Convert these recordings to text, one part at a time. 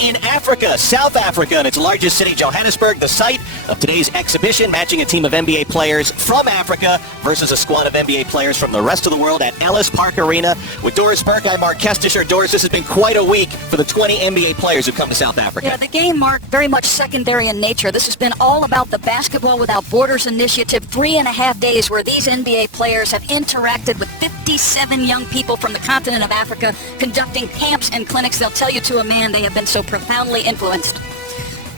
in Africa, South Africa, and its largest city, Johannesburg, the site of today's exhibition, matching a team of NBA players from Africa versus a squad of NBA players from the rest of the world at Ellis Park Arena. With Doris Burke, I'm Mark Kestisher. Doris, this has been quite a week for the 20 NBA players who've come to South Africa. Yeah, the game, Mark, very much secondary in nature. This has been all about the Basketball Without Borders initiative, 3.5 days where these NBA players have interacted with 57 young people from the continent of Africa, conducting camps and clinics. They'll tell you to a man they have been so profoundly influenced.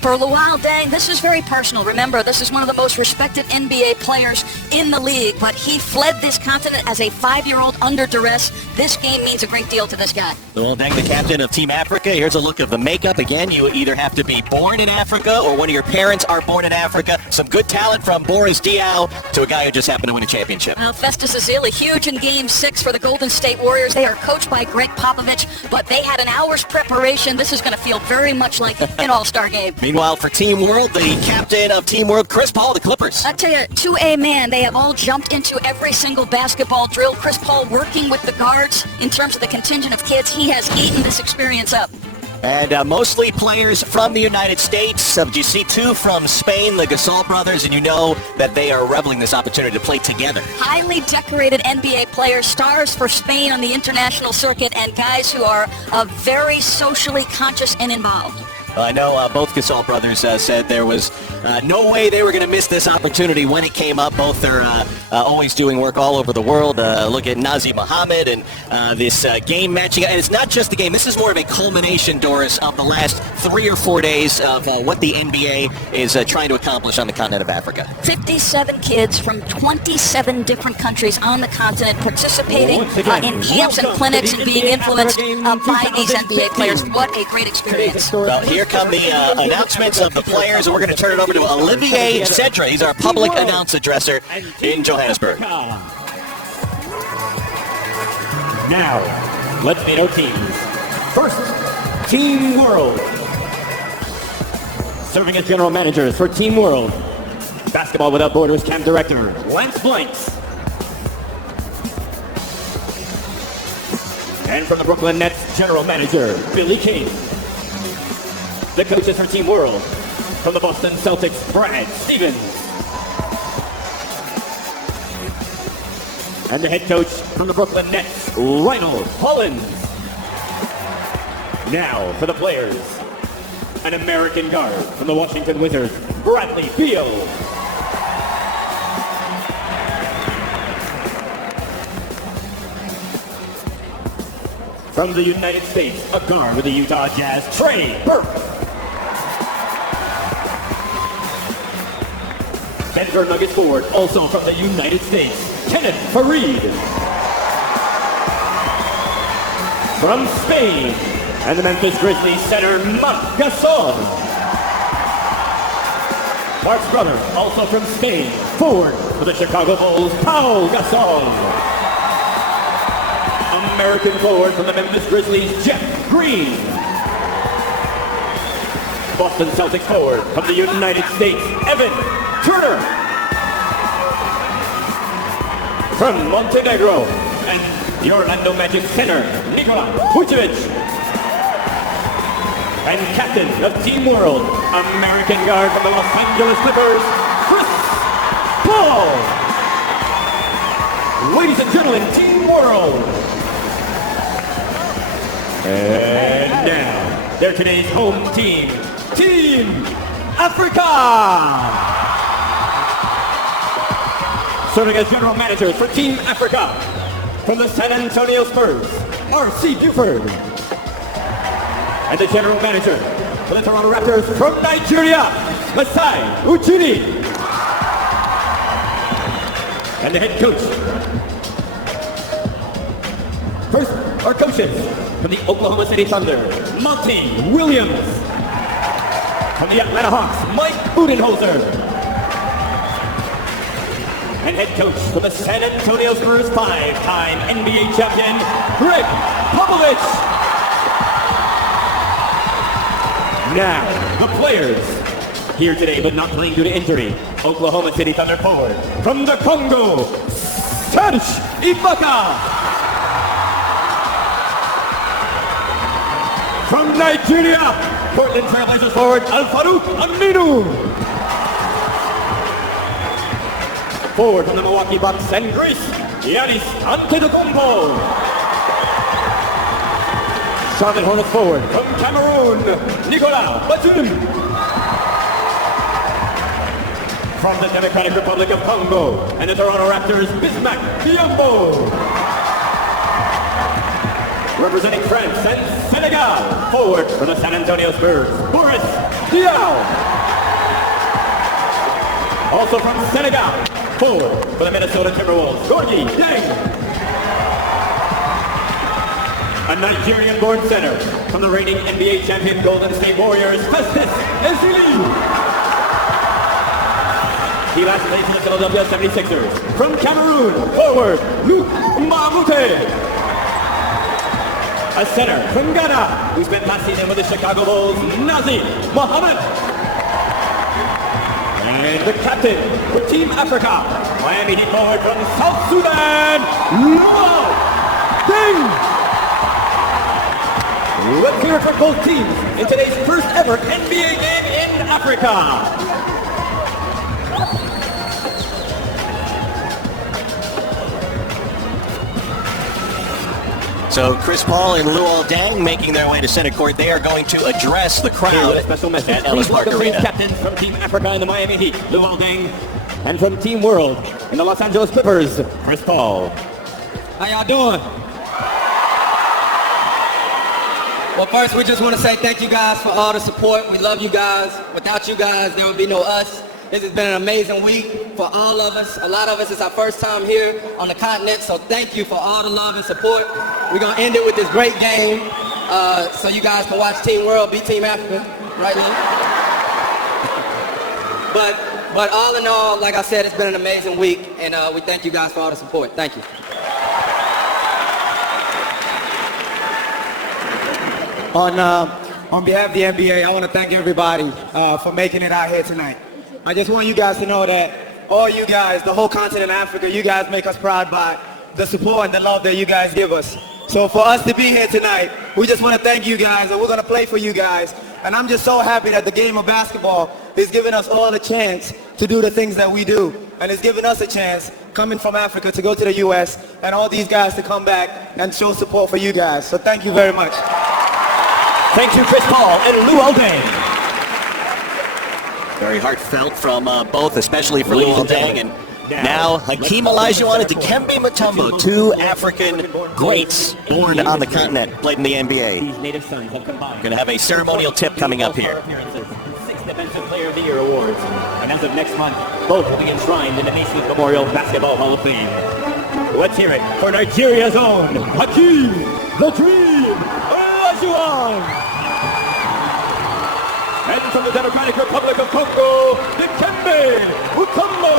For Luol Deng, this is very personal. Remember, this is one of the most respected NBA players in the league, but he fled this continent as a 5-year-old under duress. This game means a great deal to this guy. Luol Deng, the captain of Team Africa. Here's a look of the makeup. Again, you either have to be born in Africa or one of your parents are born in Africa. Some good talent from Boris Diaw to a guy who just happened to win a championship. Well, Festus Ezeli, huge in Game 6 for the Golden State Warriors. They are coached by Greg Popovich, but they had an hour's preparation. This is going to feel very much like an all-star game. Meanwhile, for Team World, the captain of Team World, Chris Paul, the Clippers. I tell you, to a man, they have all jumped into every single basketball drill. Chris Paul working with the guards in terms of the contingent of kids. He has eaten this experience up. And mostly players from the United States. You see two from Spain, the Gasol brothers, and you know that they are reveling this opportunity to play together. Highly decorated NBA players, stars for Spain on the international circuit, and guys who are very socially conscious and involved. I know both Gasol brothers said there was no way they were going to miss this opportunity when it came up. Both are always doing work all over the world. Look at Nazr Mohammed and this game matching. And it's not just the game. This is more of a culmination, Doris, of the last 3 or 4 days of what the NBA is trying to accomplish on the continent of Africa. 57 kids from 27 different countries on the continent participating in camps and clinics and being influenced by these NBA players. What a great experience. Well, here come the announcements of the players, and we're going to turn it over to Olivier Centra. He's our public announce addresser in Johannesburg. Now, let's meet our teams. First, Team World. Serving as general managers for Team World, Basketball Without Borders camp director, Lance Blanks. And from the Brooklyn Nets, general manager, Billy King. The coaches for Team World, from the Boston Celtics, Brad Stevens. And the head coach from the Brooklyn Nets, Reinhold Hollins. Now for the players, an American guard from the Washington Wizards, Bradley Beal. From the United States, a guard with the Utah Jazz, Trey Burke. Denver Nuggets forward, also from the United States, Kenneth Farid. From Spain, and the Memphis Grizzlies center, Marc Gasol. Mark's brother, also from Spain, forward for the Chicago Bulls, Pau Gasol. American forward from the Memphis Grizzlies, Jeff Green. Boston Celtics forward from the United States, Evan Turner. From Montenegro, and the Orlando Magic center, Nikola Vucevic. And captain of Team World, American guard from the Los Angeles Clippers, Chris Paul. Ladies and gentlemen, Team World. And now, they're today's home team, Team Africa! Serving as general managers for Team Africa, from the San Antonio Spurs, R.C. Buford. And the general manager for the Toronto Raptors from Nigeria, Masai Ujiri. And the head coach. First, our coaches from the Oklahoma City Thunder, Monty Williams. From the Atlanta Hawks, Mike Budenholzer. And head coach for the San Antonio Spurs, 5-time NBA champion, Greg Popovich. Now, the players here today but not playing due to injury. Oklahoma City Thunder forward from the Congo, Serge Ibaka. From Nigeria, Portland Trailblazers forward Al-Farouq Aminu. Forward from the Milwaukee Bucks and Greece, Giannis Antetokounmpo. Charlotte Hornets forward from Cameroon, Nicolas Batum. From the Democratic Republic of Congo and the Toronto Raptors, Bismack Biyombo. Representing France and Senegal, forward for the San Antonio Spurs, Boris Diaw. Also from Senegal, forward for the Minnesota Timberwolves, Gorgui Dieng. A Nigerian-born center from the reigning NBA champion Golden State Warriors, Festus Ezeli. He last played for the Philadelphia 76ers. From Cameroon, forward, Luke Mbamute. A center from Ghana, who spent last season with the Chicago Bulls, Nazi Mohammed. And the captain for Team Africa, Miami Heat forward from South Sudan, Luol Deng. Let's hear it from both teams in today's first ever NBA game in Africa. So Chris Paul and Luol Deng making their way to center court. They are going to address the crowd A special message. at Ellis Park Arena. Captains from Team Africa in the Miami Heat, Luol Deng, and from Team World in the Los Angeles Clippers, Chris Paul. How y'all doing? Well, first, we just want to say thank you guys for all the support. We love you guys. Without you guys, there would be no us. This has been an amazing week for all of us. A lot of us, it's our first time here on the continent, so thank you for all the love and support. We're going to end it with this great game so you guys can watch Team World beat Team Africa, right, Lou? But all in all, like I said, it's been an amazing week, and we thank you guys for all the support. Thank you. On behalf of the NBA, I want to thank everybody for making it out here tonight. I just want you guys to know that all you guys, the whole continent of Africa, you guys make us proud by the support and the love that you guys give us. So for us to be here tonight, we just want to thank you guys, and we're going to play for you guys. And I'm just so happy that the game of basketball is giving us all a chance to do the things that we do. And it's giving us a chance, coming from Africa, to go to the U.S. and all these guys to come back and show support for you guys. So thank you very much. Thank you, Chris Paul and Luol Deng. Very heartfelt from both, especially for Luol Deng. And now Hakeem Olajuwon and Dikembe Mutombo, two African greats born on the continent, played in the NBA. These native sons have combined. Going to have a ceremonial tip coming up here. 6 Defensive Player of the Year awards. And as of next month, both will be enshrined in the Naismith Memorial Basketball Hall of Fame. Let's hear it for Nigeria's own Hakeem the Dream Olajuwon. And from the Democratic Republic of Congo, Dikembe Mutombo.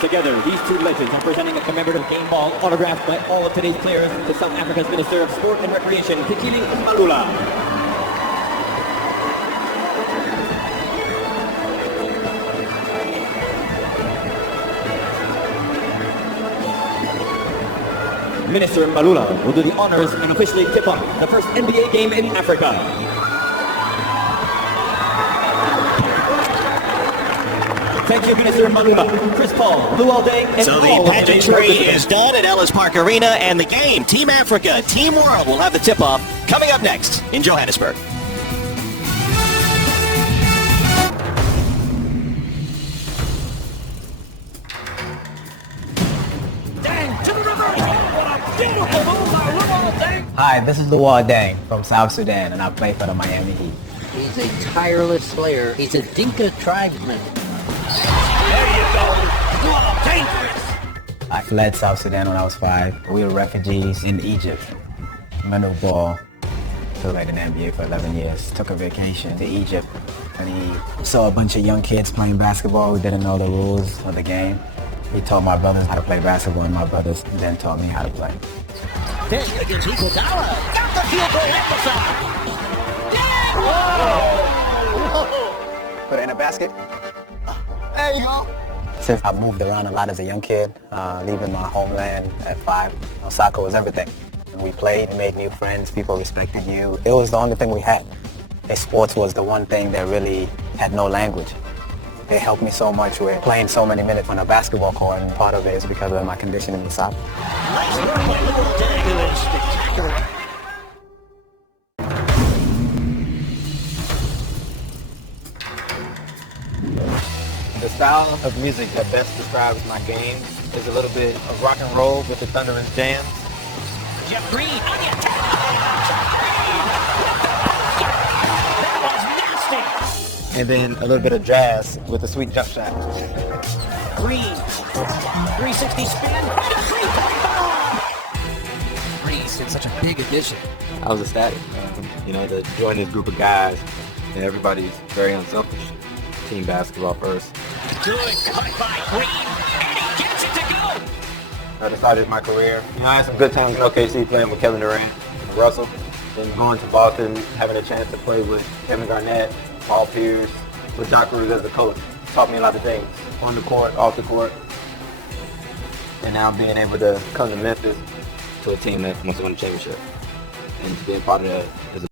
Together, these two legends are presenting a commemorative game ball autographed by all of today's players to South Africa's Minister of Sport and Recreation, Fikile Mbalula. Minister Mbalula will do the honors and officially tip off the first NBA game in Africa. Thank you, Minister Mbalula, Chris Paul, Luol Deng, and So the all of pageantry is done at Ellis Park Arena, and the game, Team Africa, Team World, will have the tip-off coming up next in Johannesburg. Hi, this is Luol Deng from South Sudan, and I play for the Miami Heat. He's a tireless player. He's a Dinka tribesman. I fled South Sudan when I was 5. We were refugees in Egypt. Manu Ball played in the NBA for 11 years. Took a vacation to Egypt, and he saw a bunch of young kids playing basketball who didn't know the rules of the game. He taught my brothers how to play basketball, and my brothers then taught me how to play. There's against Iguodala. Got the field goal at the side. Put it in a basket. There you go. Since I moved around a lot as a young kid, leaving my homeland at 5, soccer was everything. We played, made new friends, people respected you. It was the only thing we had. And sports was the one thing that really had no language. It helped me so much with playing so many minutes on a basketball court, and part of it is because of my conditioning in soccer. Nice work by Little Dang, who is spectacular. The style of music that best describes my game is a little bit of rock and roll with the thunderous jams. Jeff Green on the attack. That was nasty. And then a little bit of jazz with a sweet jump shot. Green, 360 spin, and a three-point bomb. Reese, it's such a big addition. I was ecstatic, to join this group of guys, and everybody's very unselfish. Team basketball first. Good cut by Green, and he gets it to go. I decided my career. I had some good times in OKC playing with Kevin Durant and Russell. Then going to Boston, having a chance to play with Kevin Garnett, Paul Pierce, with Doc Rivers as the coach. Taught me a lot of things, on the court, off the court. And now being able to come to Memphis to a team that wants to win a championship. And to be a part of that is a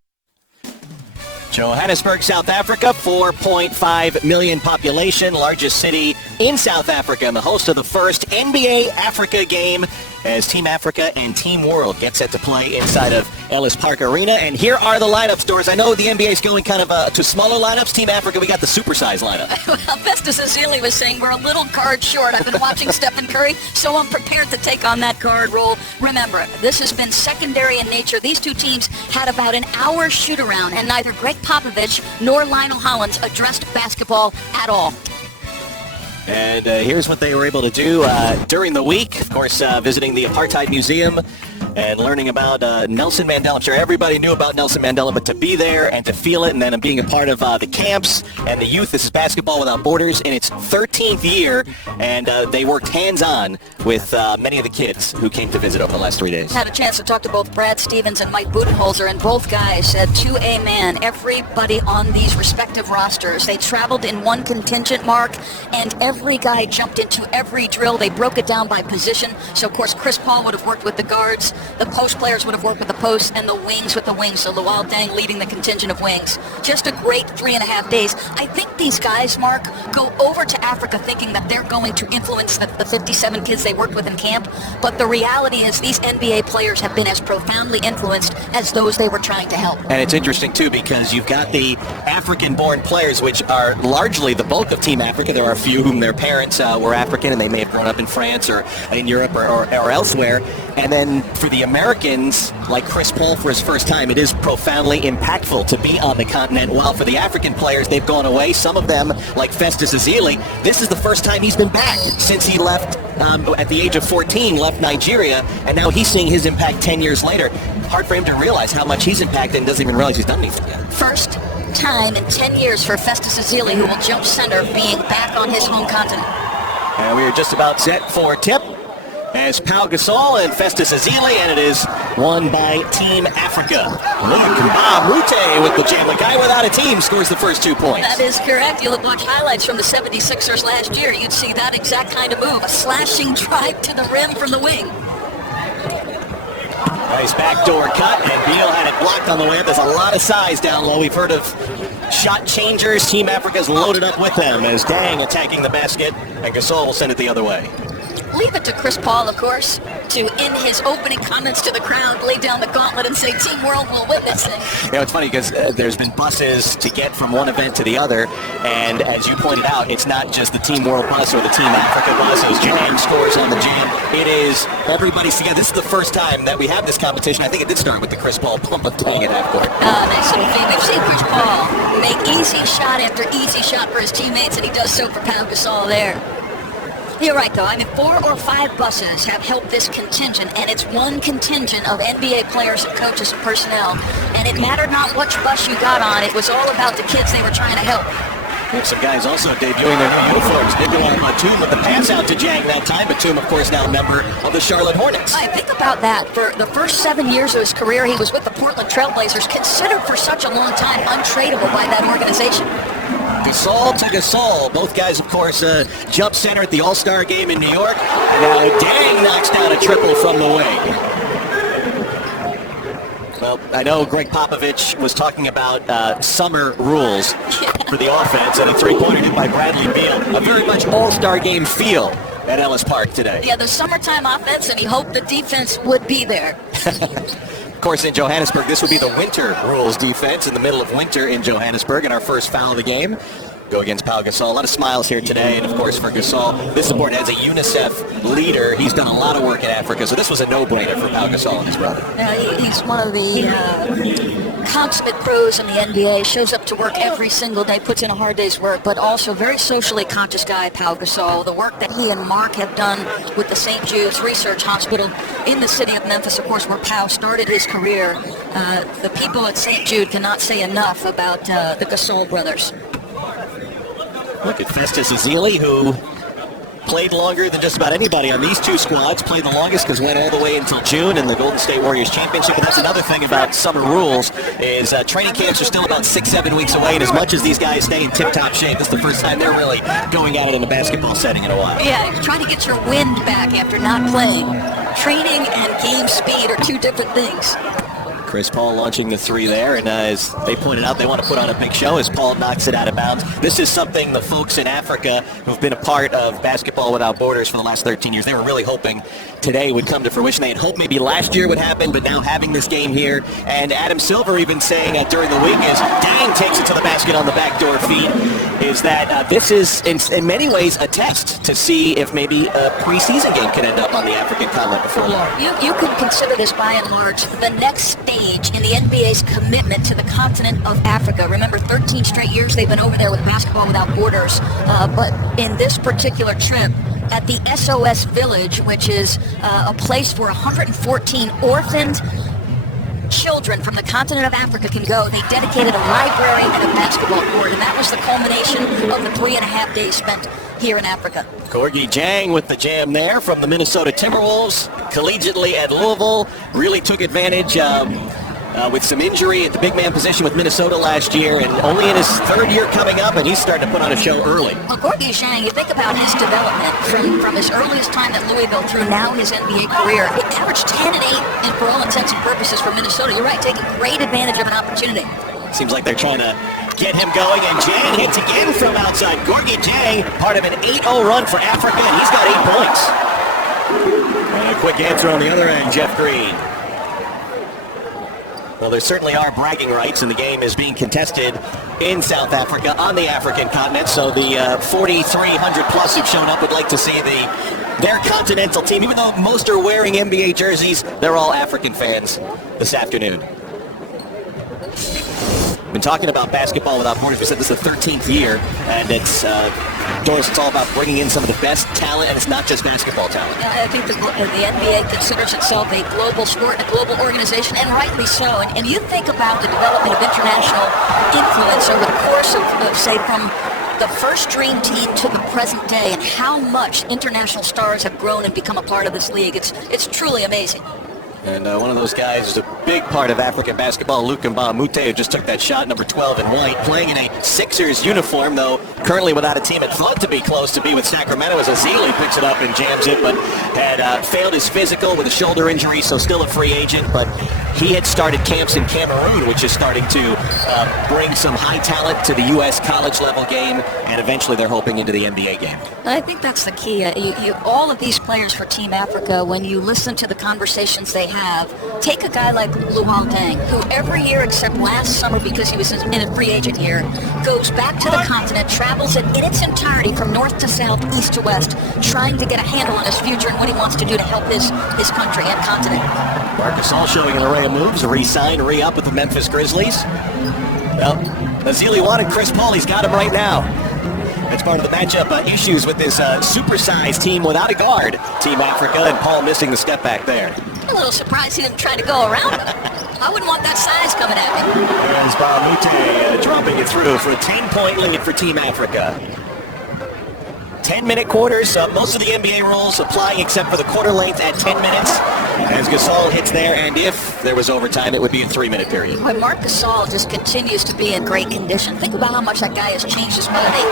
Johannesburg, South Africa, 4.5 million population, largest city in South Africa, and the host of the first NBA Africa game as Team Africa and Team World get set to play inside of Ellis Park Arena. And here are the lineups, Doris. I know the NBA is going kind of to smaller lineups. Team Africa, we got the supersize lineup. Well, Festus Ezeli was saying we're a little card short. I've been watching Stephen Curry, so I'm prepared to take on that card role. Remember, this has been secondary in nature. These two teams had about an hour shoot-around, and neither Greg Popovich nor Lionel Hollins addressed basketball at all. And here's what they were able to do during the week. Of course, visiting the Apartheid Museum and learning about Nelson Mandela. I'm sure everybody knew about Nelson Mandela, but to be there and to feel it, and then being a part of the camps and the youth. This is Basketball Without Borders in its 13th year, and they worked hands-on with many of the kids who came to visit over the last 3 days. Had a chance to talk to both Brad Stevens and Mike Budenholzer, and both guys said to a man, everybody on these respective rosters, they traveled in one contingent, Mark, and every guy jumped into every drill. They broke it down by position. So, of course, Chris Paul would have worked with the guards, the post players would have worked with the posts, and the wings with the wings. So Luol Deng leading the contingent of wings. Just a great 3.5 days. I think these guys, Mark, go over to Africa thinking that they're going to influence the 57 kids they worked with in camp. But the reality is these NBA players have been as profoundly influenced as those they were trying to help. And it's interesting, too, because you've got the African-born players, which are largely the bulk of Team Africa. There are a few whom their parents were African, and they may have grown up in France or in Europe or elsewhere. And then for the Americans, like Chris Paul for his first time, it is profoundly impactful to be on the continent. While for the African players, they've gone away. Some of them, like Festus Ezeli, this is the first time he's been back since he left at the age of 14, left Nigeria, and now he's seeing his impact 10 years later. Hard for him to realize how much he's impacted and doesn't even realize he's done anything yet. First time in 10 years for Festus Ezeli, who will jump center, being back on his home continent. And we are just about set for tip as Pau Gasol and Festus Ezeli, and it is won by Team Africa. Look at Kemba Mute with the jam. The guy without a team scores the first 2 points. That is correct. You'll watch highlights from the 76ers last year. You'd see that exact kind of move. A slashing drive to the rim from the wing. Nice backdoor cut, and Beal had it blocked on the way up. There's a lot of size down low. We've heard of shot changers. Team Africa's loaded up with them as Dang attacking the basket, and Gasol will send it the other way. Leave it to Chris Paul, of course, to, in his opening comments to the crowd, lay down the gauntlet and say, Team World will win this thing. It's funny because there's been buses to get from one event to the other, and as you pointed out, it's not just the Team World bus or the Team Africa bus. As Jam scores on the jam, it is everybody's together. This is the first time that we have this competition. I think it did start with the Chris Paul pump of Dang at half court. Nice little thing. We've seen Chris Paul make easy shot after easy shot for his teammates, and he does so for Pau Gasol there. You're right, though. I mean, 4 or 5 buses have helped this contingent, and it's one contingent of NBA players and coaches and personnel. And it mattered not which bus you got on. It was all about the kids they were trying to help. We have some guys also debuting their new uniforms. Nicola Batum with the pass out to Jang that time. Batum, of course, now a member of the Charlotte Hornets. I think about that. For the first 7 years of his career, he was with the Portland Trailblazers, considered for such a long time untradeable by that organization. Gasol to Gasol. Both guys, of course, jump center at the All-Star game in New York. Now Dang knocks down a triple from the wing. Well, I know Greg Popovich was talking about summer rules for the offense, and a three-pointer hit by Bradley Beal. A very much all-star game feel at Ellis Park today. Yeah, the summertime offense, and he hoped the defense would be there. Of course, in Johannesburg, this would be the winter rules defense in the middle of winter in Johannesburg, and our first foul of the game. Go against Pau Gasol. A lot of smiles here today, and of course for Gasol, this sport as a UNICEF leader, he's done a lot of work in Africa, so this was a no-brainer for Pau Gasol and his brother. He's one of the consummate pros in the NBA, shows up to work every single day, puts in a hard day's work, but also very socially conscious guy, Pau Gasol. The work that he and Mark have done with the St. Jude's Research Hospital in the city of Memphis, of course, where Pau started his career. The people at St. Jude cannot say enough about the Gasol brothers. Look at Festus Ezeli, who played longer than just about anybody on these two squads, played the longest because went all the way until June in the Golden State Warriors Championship. And that's another thing about summer rules is training camps are still about 6-7 weeks away, and as much as these guys stay in tip-top shape, this is the first time they're really going at it in a basketball setting in a while. Yeah, trying to get your wind back after not playing. Training and game speed are two different things. Chris Paul launching the three there, and as they pointed out, they want to put on a big show as Paul knocks it out of bounds. This is something the folks in Africa who've been a part of Basketball Without Borders for the last 13 years, they were really hoping today would come to fruition. They had hoped maybe last year would happen, but now having this game here, and Adam Silver even saying during the week as Dang takes it to the basket on the backdoor feed, is that this is in many ways a test to see if maybe a preseason game can end up on the African continent before long. You could consider this by and large the next stage in the NBA's commitment to the continent of Africa. Remember, 13 straight years they've been over there with Basketball Without Borders, but in this particular trip, at the SOS Village, which is a place where 114 orphaned children from the continent of Africa can go. They dedicated a library and a basketball court, and that was the culmination of the 3.5 days spent here in Africa. Gorgui Dieng with the jam there from the Minnesota Timberwolves, collegiately at Louisville, really took advantage with some injury at the big man position with Minnesota last year, and only in his third year coming up, and he's starting to put on a show early. Well, Gorgui Dieng, you think about his development from his earliest time at Louisville through now his NBA career. He averaged 10 and 8, and for all intents and purposes for Minnesota. You're right, taking great advantage of an opportunity. Seems like they're trying to get him going, and Dieng hits again from outside. Gorgui Dieng, part of an 8-0 run for Africa, and he's got 8 points. And a quick answer on the other end, Jeff Green. Well, there certainly are bragging rights, and the game is being contested in South Africa on the African continent. So the 4,300 plus who've shown up would like to see their continental team. Even though most are wearing NBA jerseys, they're all African fans this afternoon. Been talking about Basketball Without Borders. We said this is the 13th year, and it's Doris, it's all about bringing in some of the best talent, and it's not just basketball talent. I think the NBA considers itself a global sport, a global organization, and rightly so. And you think about the development of international influence over the course of say, from the first dream team to the present day, and how much international stars have grown and become a part of this league. It's truly amazing. And one of those guys is a big part of African basketball, Luc Mbah a Moute, who just took that shot, number 12 in white, playing in a Sixers uniform, though currently without a team. It thought to be close to be with Sacramento as Ezeli picks it up and jams it, but had failed his physical with a shoulder injury, so still a free agent. But he had started camps in Cameroon, which is starting to bring some high talent to the U.S. college level game, and eventually they're hoping into the NBA game. I think that's the key. All of these players for Team Africa, when you listen to the conversations they have, take a guy like Luol Deng, who every year except last summer, because he was in a free agent year, goes back to the continent, travels it in its entirety from north to south, east to west, trying to get a handle on his future and what he wants to do to help his country and continent. Marc Gasol showing an array of moves, re-sign, re-up with the Memphis Grizzlies. Well, Ezeli wanted Chris Paul, he's got him right now. It's part of the matchup issues with this supersized team without a guard, Team Africa, and Paul missing the step back there. A little surprised he didn't try to go around him. I wouldn't want that size coming at me. There's Mbah a Moute dropping it through for a 10-point lead for Team Africa. 10-minute quarters. Most of the NBA rules applying except for the quarter length at 10 minutes. As Gasol hits there, and if there was overtime, it would be a 3-minute period. When Marc Gasol just continues to be in great condition. Think about how much that guy has changed his body.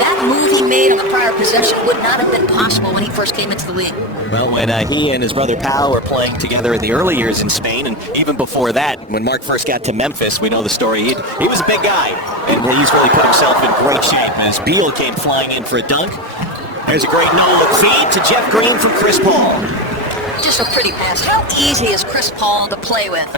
That move he made on the prior possession would not have been possible when he first came into the league. Well, when he and his brother Pau were playing together in the early years in Spain, and even before that, when Mark first got to Memphis, we know the story. He was a big guy, and he's really put himself in great shape as Beal came flying in for a dunk. There's a great no-look feed to Jeff Green from Chris Paul. Just a pretty pass. How easy is Chris Paul to play with?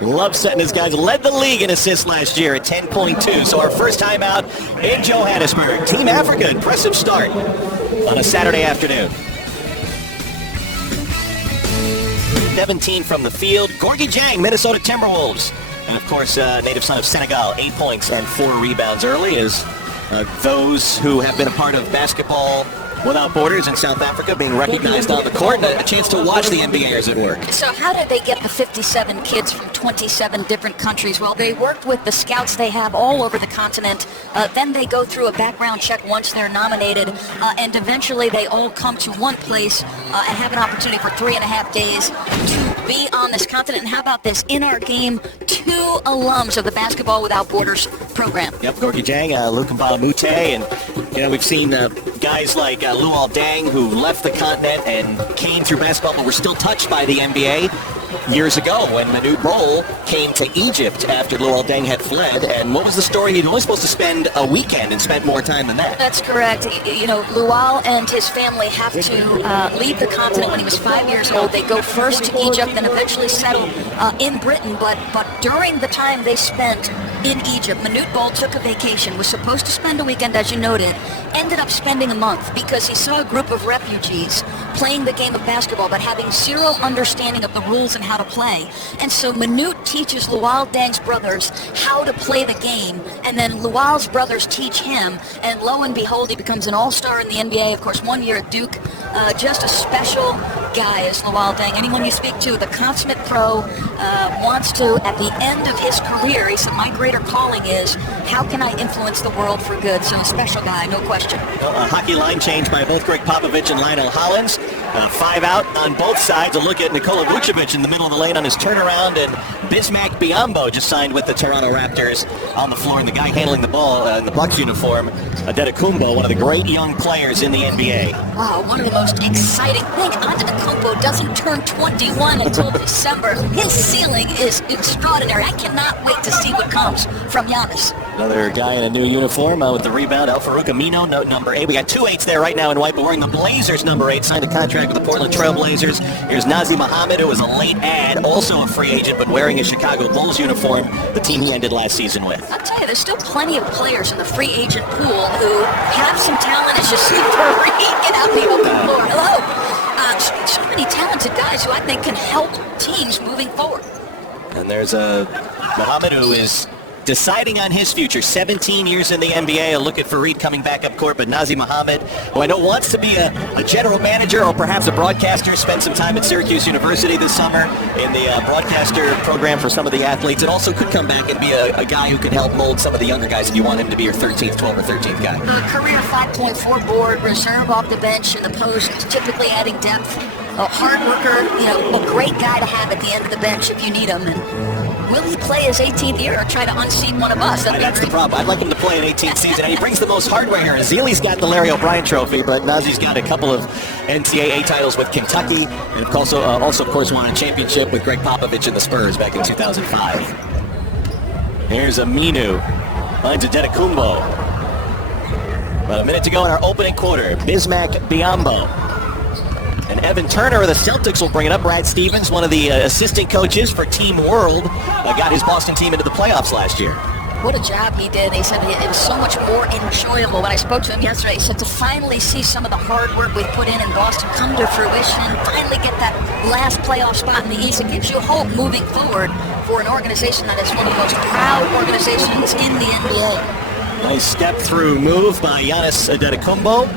Love setting his guys. Led the league in assists last year at 10.2. So our first time out in Johannesburg. Team Africa, impressive start on a Saturday afternoon. 17 from the field. Gorgui Dieng, Minnesota Timberwolves. And of course, native son of Senegal, 8 points and 4 rebounds early as those who have been a part of basketball without borders in South Africa being recognized on the court and a chance to watch the NBAers at work. So how did they get the 57 kids from 27 different countries? Well, they worked with the scouts they have all over the continent. Then they go through a background check once they're nominated, and eventually they all come to one place and have an opportunity for 3.5 days to be on this continent. And how about this? In our game, 2 alums of the Basketball Without Borders program. Yep, Gorgui Dieng, Lukumbala Mute, and we've seen guys like Luol Deng, who left the continent and came through basketball, but were still touched by the NBA years ago when Manute Bol came to Egypt after Luol Deng had fled. And what was the story? He was only supposed to spend a weekend and spent more time than that. That's correct. You know, Luol and his family have to leave the continent when he was 5 years old. They go first to Egypt, then eventually settle in Britain. But during the time they spent in Egypt, Manute Bol took a vacation, was supposed to spend a weekend, as you noted, ended up spending a month because he saw a group of refugees playing the game of basketball but having zero understanding of the rules and how to play. And so Manute teaches Luol Deng's brothers how to play the game, and then Luol's brothers teach him, and lo and behold, he becomes an all-star in the NBA. Of course, 1 year at Duke. Just a special guy is Luol Deng. Anyone you speak to, the consummate pro, wants to, at the end of his career, he said, my greater calling is, how can I influence the world for good? So a special guy, no question. A hockey line change by both Greg Popovich and Lionel Hollins. 5 out on both sides. A look at Nikola Vucevic in the middle of the lane on his turnaround, and Bismack Biyombo just signed with the Toronto Raptors on the floor, and the guy handling the ball in the Bucks uniform, Antetokounmpo, one of the great young players in the NBA. Wow, one of the most exciting things. Antetokounmpo doesn't turn 21 until December. His ceiling is extraordinary. I cannot wait to see what comes from Giannis. Another guy in a new uniform with the rebound, Al-Farouq Amino, number 8. We got 2 8s there right now in white, but wearing the Blazers number 8, signed a contract with the Portland Trail Blazers. Here's Nazr Mohammed, who was a late add, also a free agent, but wearing a Chicago Bulls uniform, the team he ended last season with. I'll tell you, there's still plenty of players in the free agent pool who have some talent. It's just freaking out the open floor. Hello. So many talented guys who I think can help teams moving forward. And there's Mohammed, who is deciding on his future. 17 years in the NBA. A look at Fareed coming back up court, but Nazr Mohammed, who I know wants to be a general manager or perhaps a broadcaster, spent some time at Syracuse University this summer in the broadcaster program for some of the athletes, and also could come back and be a guy who could help mold some of the younger guys if you want him to be your 13th, 12th, or 13th guy. Career 5.4 board, reserve off the bench in the post, typically adding depth. A hard worker, a great guy to have at the end of the bench if you need him. And will he play his 18th year or try to unseat one of us? That's the problem. I'd like him to play an 18th season, and he brings the most hardware here. Zealey's got the Larry O'Brien Trophy, but Nazr's got a couple of NCAA titles with Kentucky, and also of course, won a championship with Greg Popovich and the Spurs back in 2005. Here's Aminu. Finds Antetokounmpo. About a minute to go in our opening quarter. Bismack Biyombo. And Evan Turner of the Celtics will bring it up. Brad Stevens, one of the assistant coaches for Team World, got his Boston team into the playoffs last year. What a job he did. He said it was so much more enjoyable. When I spoke to him yesterday, he said to finally see some of the hard work we put in Boston come to fruition, finally get that last playoff spot in the East. It gives you hope moving forward for an organization that is one of the most proud organizations in the NBA. Nice step-through move by Giannis Antetokounmpo.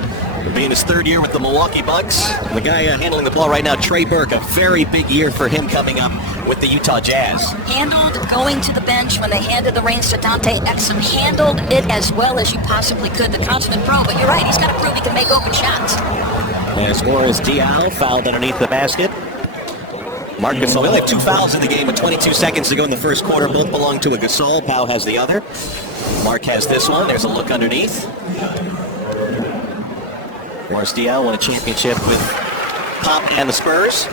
being his third year with the Milwaukee Bucks. The guy handling the ball right now, Trey Burke, a very big year for him coming up with the Utah Jazz. Handled going to the bench when they handed the reins to Dante Exum. Handled it as well as you possibly could. The consummate pro, but you're right, he's got to prove he can make open shots. As Boris Diaw fouled underneath the basket. Marc Gasol, we only have 2 fouls in the game with 22 seconds to go in the first quarter. Both belong to a Gasol. Pau has the other. Mark has this one. There's a look underneath. Boris Diaw won a championship with Pop and the Spurs.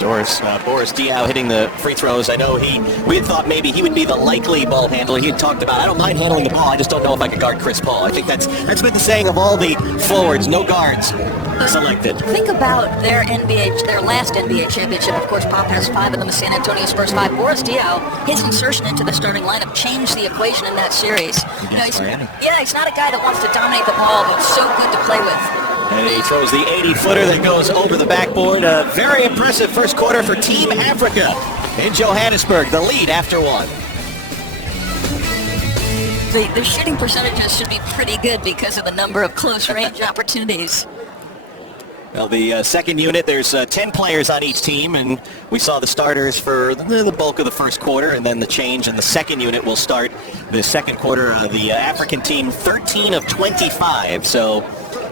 Boris Diaw hitting the free throws. I know we had thought maybe he would be the likely ball handler. He had talked about, I don't mind handling the ball, I just don't know if I could guard Chris Paul. I think that's been the saying of all the forwards, no guards selected. Think about their last NBA championship. Of course, Pop has 5 of them, the San Antonio Spurs 5. Boris Diaw, his insertion into the starting lineup changed the equation in that series. He's not a guy that wants to dominate the ball, but so good to play with. And he throws the 80-footer that goes over the backboard. A very impressive first quarter for Team Africa in Johannesburg. The lead after 1. The shooting percentages should be pretty good because of the number of close-range opportunities. Well, the second unit, there's 10 players on each team, and we saw the starters for the bulk of the first quarter, and then the change in the second unit will start the second quarter. The African team, 13 of 25, so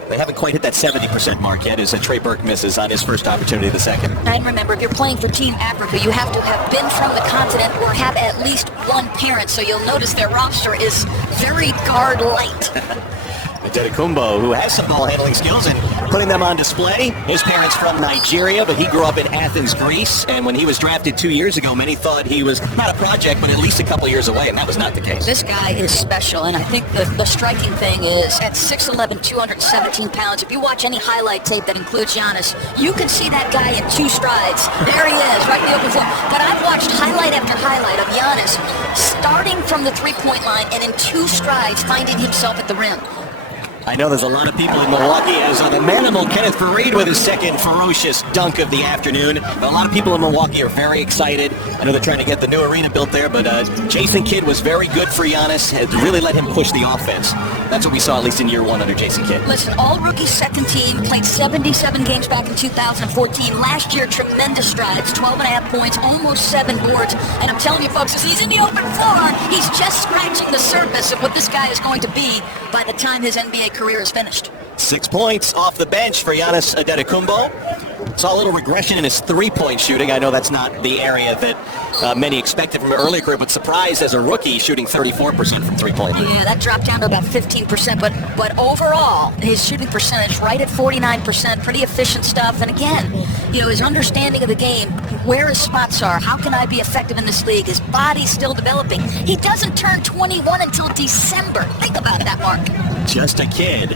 they haven't quite hit that 70% mark yet as Trey Burke misses on his first opportunity the second. And remember, if you're playing for Team Africa, you have to have been from the continent or have at least one parent, so you'll notice their roster is very guard light. Antetokounmpo, who has some ball handling skills and putting them on display. His parents from Nigeria, but he grew up in Athens, Greece. And when he was drafted 2 years ago, many thought he was not a project, but at least a couple years away, and that was not the case. This guy is special, and I think the striking thing is at 6'11", 217 pounds, if you watch any highlight tape that includes Giannis, you can see that guy in 2 strides. There he is, right in the open floor. But I've watched highlight after highlight of Giannis starting from the three-point line and in 2 strides finding himself at the rim. I know there's a lot of people in Milwaukee, as the manimal Kenneth Faried with his second ferocious dunk of the afternoon. A lot of people in Milwaukee are very excited. I know they're trying to get the new arena built there, but Jason Kidd was very good for Giannis, has really let him push the offense. That's what we saw at least in year 1 under Jason Kidd. Listen, all rookie second team, played 77 games back in 2014. Last year, tremendous strides, 12.5 points, almost 7 boards. And I'm telling you folks, as he's in the open floor, he's just scratching the surface of what this guy is going to be by the time his NBA career is finished. 6 points off the bench for Giannis Antetokounmpo. Saw a little regression in his three-point shooting. I know that's not the area that many expected from an early career, but surprised as a rookie shooting 34% from three-point. Yeah, that dropped down to about 15%, but overall, his shooting percentage right at 49%, pretty efficient stuff. And again, his understanding of the game, where his spots are, how can I be effective in this league? His body's still developing. He doesn't turn 21 until December. Think about that, Mark. Just a kid.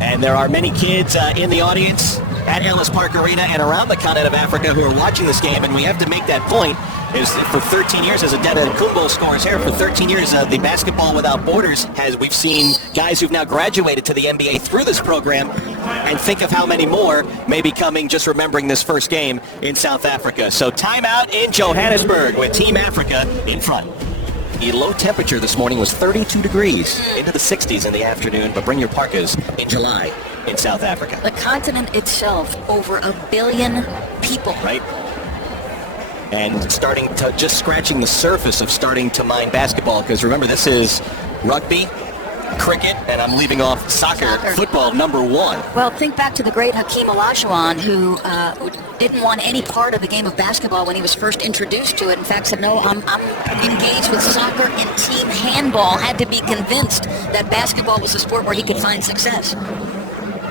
And there are many kids in the audience at Ellis Park Arena and around the continent of Africa who are watching this game, and we have to make that point. Is for 13 years, as Antetokounmpo scores here, for 13 years, the Basketball Without Borders we've seen guys who've now graduated to the NBA through this program, and think of how many more may be coming just remembering this first game in South Africa. So timeout in Johannesburg with Team Africa in front. The low temperature this morning was 32 degrees, into the 60s in the afternoon, but bring your parkas in July in South Africa. The continent itself, over 1 billion people. Right. And just scratching the surface of starting to mine basketball, because remember, this is rugby, cricket, and I'm leaving off soccer. Football number 1. Well, think back to the great Hakeem Olajuwon, who didn't want any part of the game of basketball when he was first introduced to it. In fact, said, no, I'm engaged with soccer and team handball. Had to be convinced that basketball was a sport where he could find success.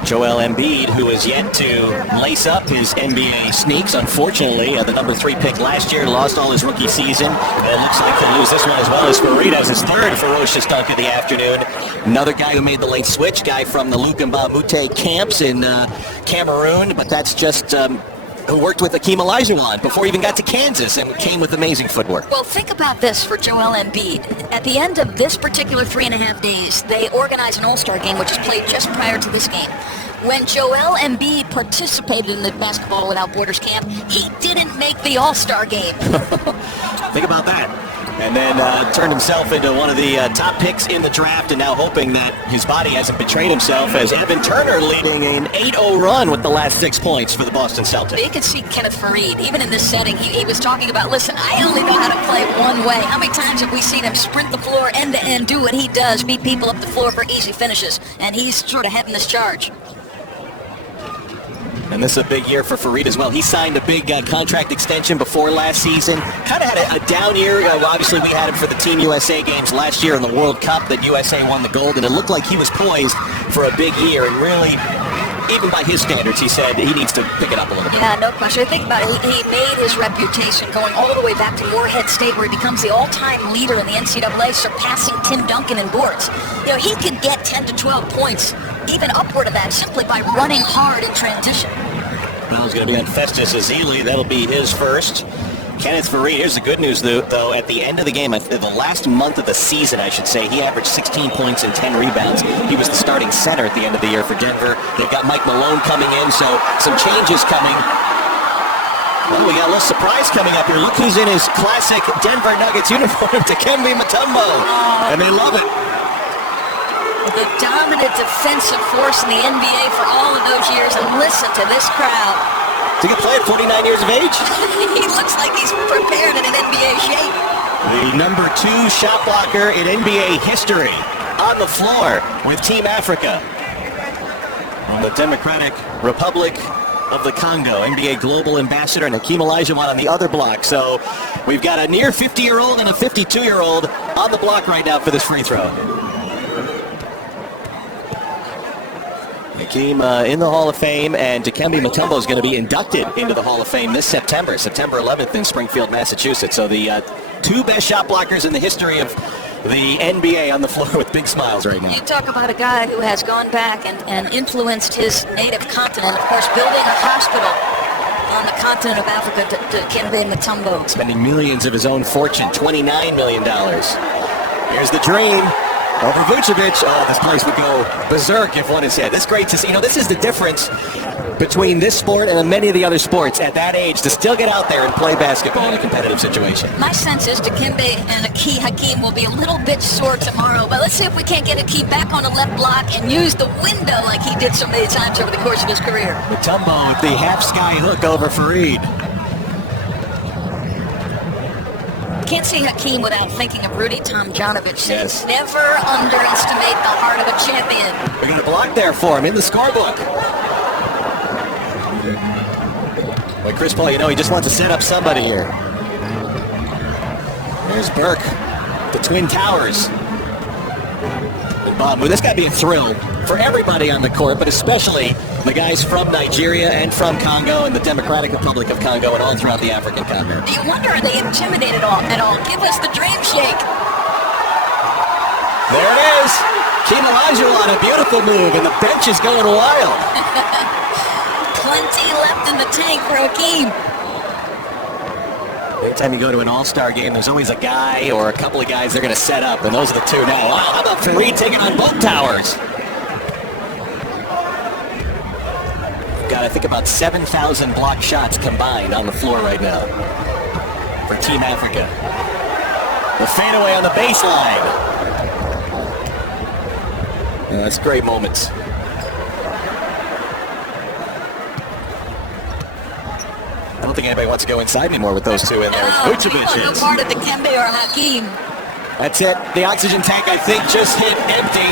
Joel Embiid, who is yet to lace up his NBA sneaks. Unfortunately, the number 3 pick last year lost all his rookie season. It looks like he'll lose this one as well as Faried has his third ferocious dunk of the afternoon. Another guy who made the late switch, guy from the Lukemba Mute camps in Cameroon, but that's just who worked with Hakeem Olajuwon before he even got to Kansas and came with amazing footwork. Well, think about this for Joel Embiid. At the end of this particular 3.5 days, they organize an All-Star game, which is played just prior to this game. When Joel Embiid participated in the Basketball Without Borders camp, he didn't didn't make the All-Star game. Think about that. And then turned himself into one of the top picks in the draft, and now hoping that his body hasn't betrayed himself, as Evan Turner leading an 8-0 run with the last 6 points for the Boston Celtics. But you can see Kenneth Faried, even in this setting, he was talking about, listen, I only know how to play one way. How many times have we seen him sprint the floor end to end, do what he does, beat people up the floor for easy finishes, and he's sort of heading this charge. And this is a big year for Faried as well. He signed a big contract extension before last season. Kind of had a down year. Obviously, we had him for the Team USA games last year in the World Cup that USA won the gold, and it looked like he was poised for a big year. And really, even by his standards, he said he needs to pick it up a little bit. Yeah, no question. Think about it. He made his reputation going all the way back to Morehead State, where he becomes the all-time leader in the NCAA, surpassing Tim Duncan in boards. You know, he could get 10 to 12 points, even upward of that, simply by running hard in transition. Well, it's going to be on Festus Ezeli. That'll be his first. Kenneth Faried, here's the good news, though. At the end of the game, the last month of the season, I should say, he averaged 16 points and 10 rebounds. He was the starting center at the end of the year for Denver. They've got Mike Malone coming in, so some changes coming. Well, we got a little surprise coming up here. Look who's in his classic Denver Nuggets uniform, Dikembe Mutombo, and they love it. The dominant defensive force in the NBA for all of those years, and listen to this crowd. Is he going to play at 49 years of age? He looks like he's prepared in an NBA shape. The number 2 shot blocker in NBA history on the floor with Team Africa. From the Democratic Republic of the Congo, NBA Global Ambassador, and Hakeem Olajuwon on the other block. So we've got a near 50-year-old and a 52-year-old on the block right now for this free throw. Hakeem in the Hall of Fame, and Dikembe Mutombo is going to be inducted into the Hall of Fame this September 11th in Springfield, Massachusetts. So the 2 best shot blockers in the history of the NBA on the floor with big smiles right now. You talk about a guy who has gone back and influenced his native continent, of course, building a hospital on the continent of Africa to Dikembe Mutombo. Spending millions of his own fortune, $29 million. Here's the dream. Over Vucevic, this place would go berserk if one is hit. This is great to see. You know, this is the difference between this sport and many of the other sports at that age, to still get out there and play basketball in a competitive situation. My sense is Dikembe and Hakeem will be a little bit sore tomorrow, but let's see if we can't get Hakeem back on the left block and use the window like he did so many times over the course of his career. Mutombo with the half-sky hook over Faried. Can't see Hakeem without thinking of Rudy Tomjanovich. Yes. Never underestimate the heart of a champion. We got a block there for him in the scorebook. Well, Chris Paul, you know, he just wants to set up somebody here. There's Burke, the Twin Towers. And Bob, this got to be a thrill for everybody on the court, but especially the guys from Nigeria and from Congo and the Democratic Republic of Congo and all throughout the African continent. Do you wonder, are they intimidated at all? Give us the dream shake. There it is. Hakeem Olajuwon, a beautiful move, and the bench is going wild. Plenty left in the tank for Hakeem. Anytime you go to an all-star game, there's always a guy or a couple of guys they're going to set up, and those are the 2 now. Wow, how about Faried taking on both towers? Got, I think, about 7,000 block shots combined on the floor right now for Team Africa. The fadeaway on the baseline. That's great moments. I don't think anybody wants to go inside anymore with those 2 in there. Vucevic No is. part of Dikembe or Hakeem. That's it. The oxygen tank, I think, just hit empty.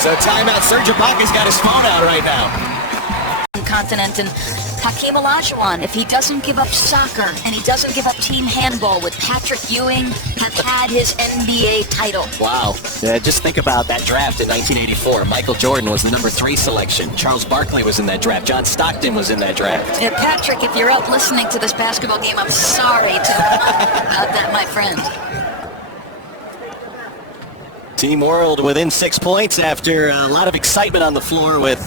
So timeout. Serge Ibaka's got his phone out right now. Continent, and Hakeem Olajuwon, if he doesn't give up soccer and he doesn't give up team handball with Patrick Ewing, have had his NBA title. Wow. Just think about that draft in 1984. Michael Jordan was the number 3 selection. Charles Barkley was in that draft. John Stockton was in that draft. And Patrick, if you're out listening to this basketball game, I'm sorry about that, my friend. Team World within 6 points after a lot of excitement on the floor with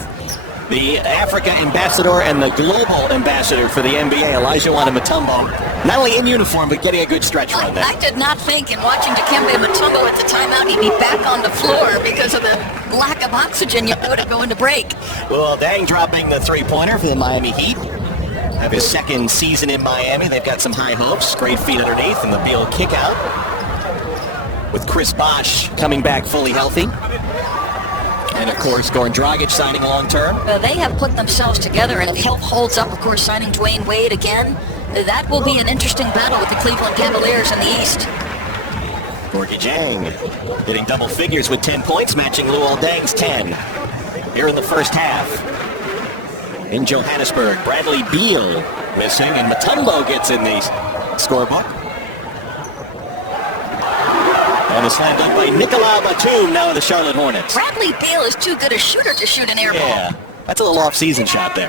the Africa ambassador and the global ambassador for the NBA, Olajuwon and Mutombo, not only in uniform, but getting a good stretch run there. I did not think in watching Dikembe Mutombo at the timeout he'd be back on the floor because of the lack of oxygen you put to go into break. Well, Dang dropping the 3-pointer for the Miami Heat. have his second season in Miami. They've got some high hopes. Great feet underneath and the Beal kick out. With Chris Bosh coming back fully healthy. And, of course, Goran Dragic signing long-term. They have put themselves together, and if help holds up, of course, signing Dwayne Wade again, that will be an interesting battle with the Cleveland Cavaliers in the East. Gorgie Jang hitting double figures with 10 points, matching Luol Deng's 10 here in the first half. In Johannesburg, Bradley Beal missing, and Mutombo gets in the scorebook. And a slam dunk by Nicolas Batum, now the Charlotte Hornets. Bradley Beal is too good a shooter to shoot an air ball. Yeah, that's a little off-season shot there.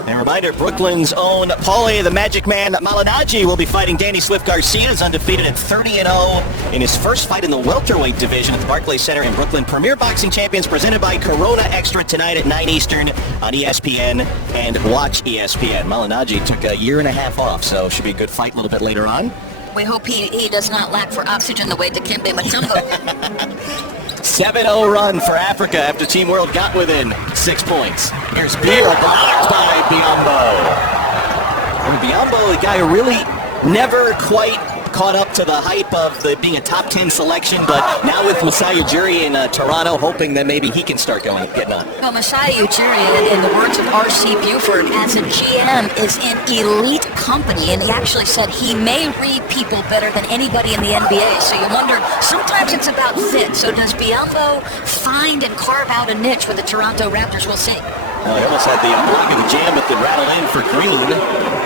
And a reminder, Brooklyn's own Paulie the Magic Man Malignaggi will be fighting Danny Swift Garcia. Is undefeated at 30-0 in his first fight in the welterweight division at the Barclays Center in Brooklyn. Premier Boxing Champions presented by Corona Extra tonight at 9 Eastern on ESPN and Watch ESPN. Malignaggi took a year and a half off, so should be a good fight a little bit later on. We hope he does not lack for oxygen the way Dikembe Mutombo. 7-0 run for Africa after Team World got within 6 points. Here's Beal, blocked by Biyombo. And Biyombo, the guy who really never quite caught up to the hype of being a top 10 selection, but now with Masai Ujiri in Toronto, hoping that maybe he can start getting on. Well, Masai Ujiri, in the words of R.C. Buford, as a GM, is in elite company, and he actually said he may read people better than anybody in the NBA. So you wonder, sometimes it's about fit. So does Biyombo find and carve out a niche with the Toronto Raptors? We'll see. He almost had the block of the jam, but then rattled in for Green.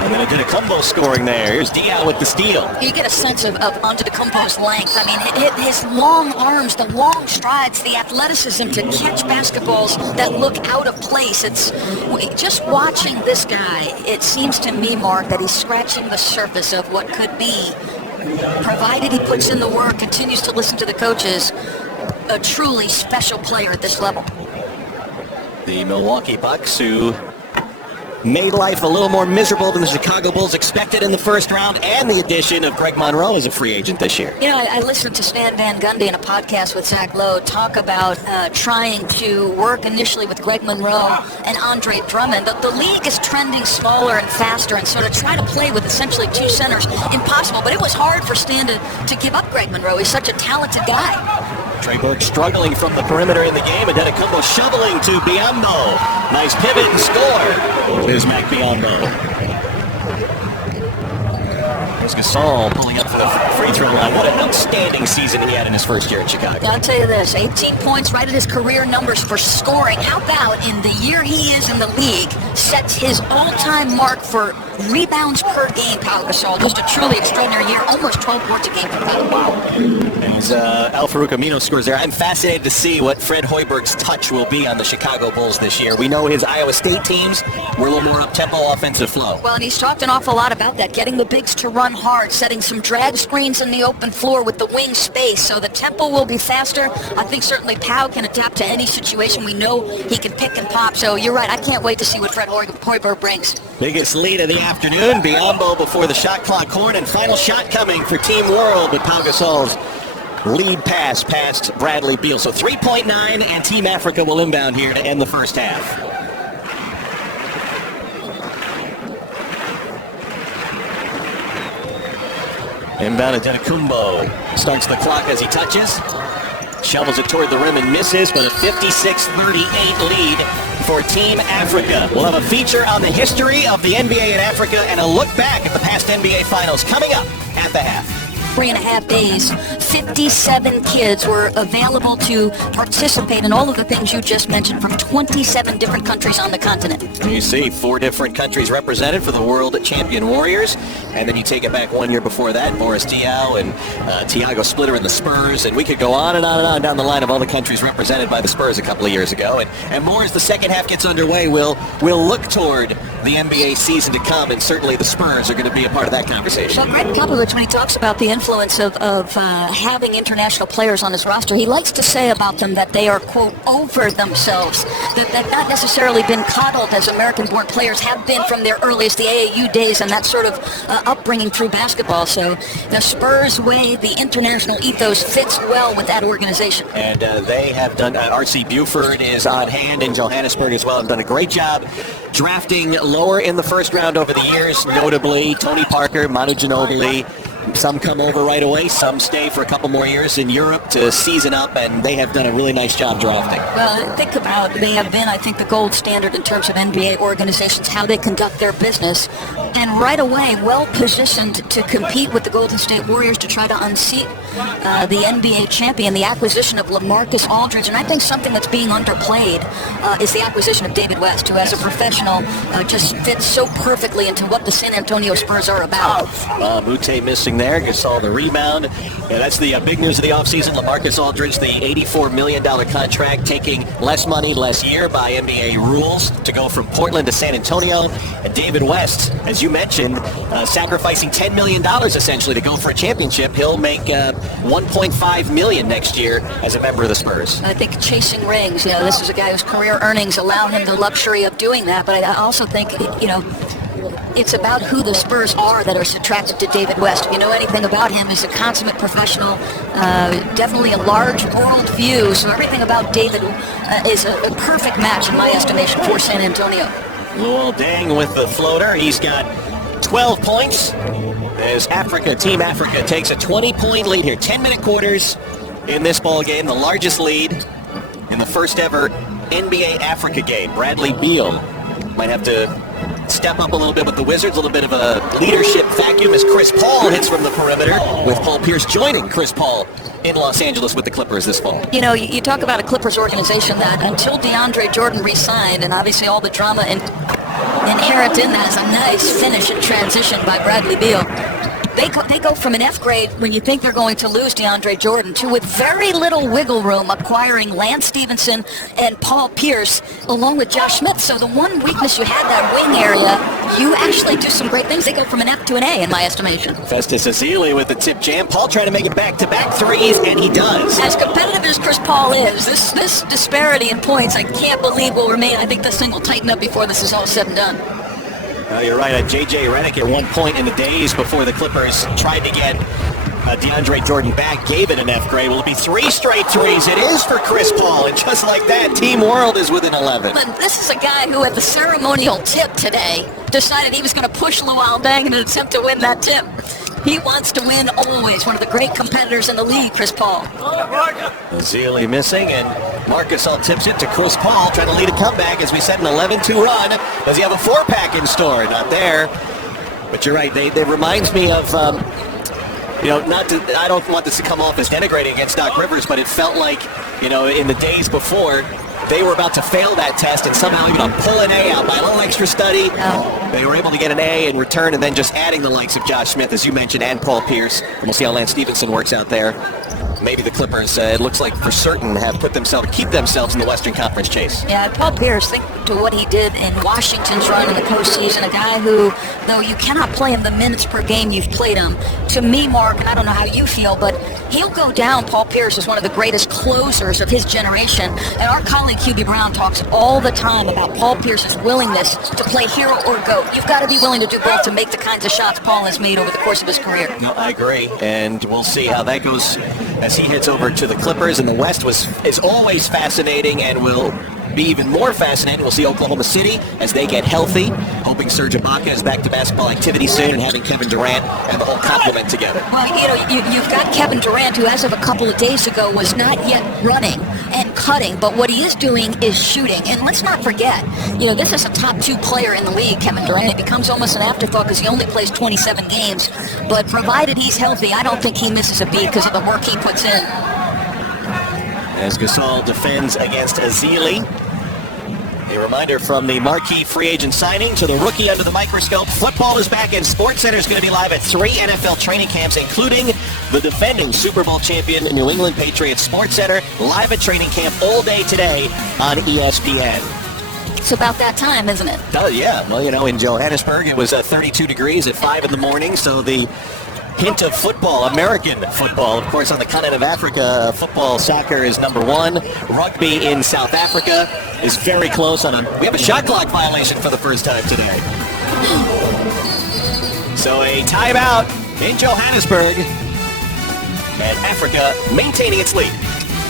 And then it did a combo scoring there. Here's Diaw with the steal. You get a sense of Antetokounmpo's length. I mean, his long arms, the long strides, the athleticism to catch basketballs that look out of place. It's just watching this guy, it seems to me, Mark, that he's scratching the surface of what could be, provided he puts in the work, continues to listen to the coaches, a truly special player at this level. The Milwaukee Bucks, who made life a little more miserable than the Chicago Bulls expected in the first round, and the addition of Greg Monroe as a free agent this year. You know, I listened to Stan Van Gundy in a podcast with Zach Lowe talk about trying to work initially with Greg Monroe and Andre Drummond. The league is trending smaller and faster, and so to try to play with essentially two centers, impossible. But it was hard for Stan to give up Greg Monroe. He's such a talented guy. Trey Burke struggling from the perimeter in the game, and Antetokounmpo shoveling to Biyombo. Nice pivot and score. Bismack Biyombo. There's Gasol pulling up for the free throw line. What an outstanding season he had in his first year in Chicago. I'll tell you this, 18 points, right at his career numbers for scoring. How about in the year he is in the league, sets his all-time mark for rebounds per game, Pau Gasol. Just a truly extraordinary year, almost 12 boards a game for Pau. Wow. And as Al-Farouq Amino scores there, I'm fascinated to see what Fred Hoiberg's touch will be on the Chicago Bulls this year. We know his Iowa State teams were a little more up-tempo offensive flow. Well, and he's talked an awful lot about that, getting the bigs to run hard, setting some drag screens in the open floor with the wing space, so the tempo will be faster. I think certainly Pau can adapt to any situation. We know he can pick and pop, so you're right. I can't wait to see what Fred Hoiberg brings. Biggest lead of the afternoon. Biyombo before the shot clock horn, and final shot coming for Team World, but Pau Gasol's lead pass past Bradley Beal. So 3.9, and Team Africa will inbound here to end the first half. Inbound Antetokounmpo starts the clock as he touches. Shovels it toward the rim and misses, but a 56-38 lead for Team Africa. We'll have a feature on the history of the NBA in Africa and a look back at the past NBA Finals coming up at the half. 3.5 days, 57 kids were available to participate in all of the things you just mentioned from 27 different countries on the continent. You see 4 different countries represented for the World Champion Warriors, and then you take it back 1 year before that, Boris Diaw and Thiago Splitter and the Spurs, and we could go on and on and on down the line of all the countries represented by the Spurs a couple of years ago. And more as the second half gets underway, we'll look toward the NBA season to come, and certainly the Spurs are going to be a part of that conversation. So Greg Popovich, when he talks about the influence of having international players on his roster, he likes to say about them that they are, quote, over themselves, that they've not necessarily been coddled as American-born players have been from their earliest, the AAU days, and that sort of upbringing through basketball. So the Spurs way, the international ethos fits well with that organization. And they have done, R.C. Buford is on hand in Johannesburg as well, have done a great job drafting lower in the first round over the years, notably Tony Parker, Manu Ginobili. Some come over right away, some stay for a couple more years in Europe to season up, and they have done a really nice job drafting. Well, think about, they have been, I think, the gold standard in terms of NBA organizations, how they conduct their business, and right away well-positioned to compete with the Golden State Warriors to try to unseat the NBA champion, the acquisition of LaMarcus Aldridge. And I think something that's being underplayed is the acquisition of David West, who as a professional just fits so perfectly into what the San Antonio Spurs are about. Mute missing there. Gasol the rebound. Yeah, that's the big news of the offseason. LaMarcus Aldridge, the $84 million contract, taking less money, less year by NBA rules to go from Portland to San Antonio. And David West, as you mentioned, sacrificing $10 million essentially to go for a championship. He'll make $1.5 million next year as a member of the Spurs. I think chasing rings, this is a guy whose career earnings allow him the luxury of doing that. But I also think, it's about who the Spurs are that are attracted to David West. If you know anything about him, he's a consummate professional, definitely a large world view. So everything about David is a perfect match in my estimation for San Antonio. Well, Dang with the floater. He's got 12 points as Team Africa takes a 20-point lead here. 10-minute quarters in this ball game, the largest lead in the first ever NBA Africa game. Bradley Beal might have to step up a little bit with the Wizards, a little bit of a leadership vacuum as Chris Paul hits from the perimeter, with Paul Pierce joining Chris Paul in Los Angeles with the Clippers this fall. You talk about a Clippers organization that until DeAndre Jordan re-signed, and obviously all the drama inherent in that is a nice finish and transition by Bradley Beal. They go from an F grade when you think they're going to lose DeAndre Jordan to, with very little wiggle room, acquiring Lance Stevenson and Paul Pierce along with Josh Smith. So the one weakness you had, that wing area, you actually do some great things. They go from an F to an A in my estimation. Festus Ezeli with the tip jam. Paul trying to make it back-to-back threes, and he does. As competitive as Chris Paul is, this disparity in points I can't believe will remain. I think this thing will tighten up before this is all said and done. You're right. J.J. Redick at one point in the days before the Clippers tried to get DeAndre Jordan back, gave it an F grade. Will it be 3 straight threes? It is for Chris Paul, and just like that, Team World is within 11. But this is a guy who at the ceremonial tip today decided he was going to push Luol Deng in an attempt to win that tip. He wants to win always. One of the great competitors in the league, Chris Paul. Ezeli missing, and Marcus all tips it to Chris Paul, trying to lead a comeback as we set an 11-2 run. Does he have a 4-pack in store? Not there. But you're right. They reminds me of, I don't want this to come off as denigrating against Doc Rivers, but it felt like, in the days before, they were about to fail that test and somehow pull an A out by a little extra study. Oh. They were able to get an A in return, and then just adding the likes of Josh Smith, as you mentioned, and Paul Pierce. And we'll see how Lance Stevenson works out there. Maybe the Clippers, it looks like for certain, have keep themselves in the Western Conference chase. Yeah, Paul Pierce, think to what he did in Washington's run in the postseason, a guy who, though you cannot play him the minutes per game you've played him, to me, Mark, and I don't know how you feel, but he'll go down, Paul Pierce, as one of the greatest closers of his generation. And our colleague QB Brown talks all the time about Paul Pierce's willingness to play hero or GOAT. You've got to be willing to do both to make the kinds of shots Paul has made over the course of his career. No, I agree, and we'll see how that goes as he heads over to the Clippers. And the West is always fascinating and will be even more fascinating. We'll see Oklahoma City as they get healthy, hoping Serge Ibaka is back to basketball activity soon, and having Kevin Durant and the whole complement together. Well, you've got Kevin Durant, who as of a couple of days ago was not yet running and cutting, but what he is doing is shooting. And let's not forget, this is a top 2 player in the league, Kevin Durant. It becomes almost an afterthought because he only plays 27 games, but provided he's healthy, I don't think he misses a beat because of the work he puts in. As Gasol defends against Ezeli. A reminder from the marquee free agent signing to the rookie under the microscope. Football is back, and SportsCenter is going to be live at 3 NFL training camps, including the defending Super Bowl champion New England Patriots. SportsCenter live at training camp all day today on ESPN. It's about that time, isn't it? Oh, yeah. Well, in Johannesburg, it was 32 degrees at 5 in the morning, so the hint of football, American football. Of course, on the continent of Africa, football, soccer is number one. Rugby in South Africa is very close. We have a shot clock violation for the first time today. So a timeout in Johannesburg. And Africa maintaining its lead.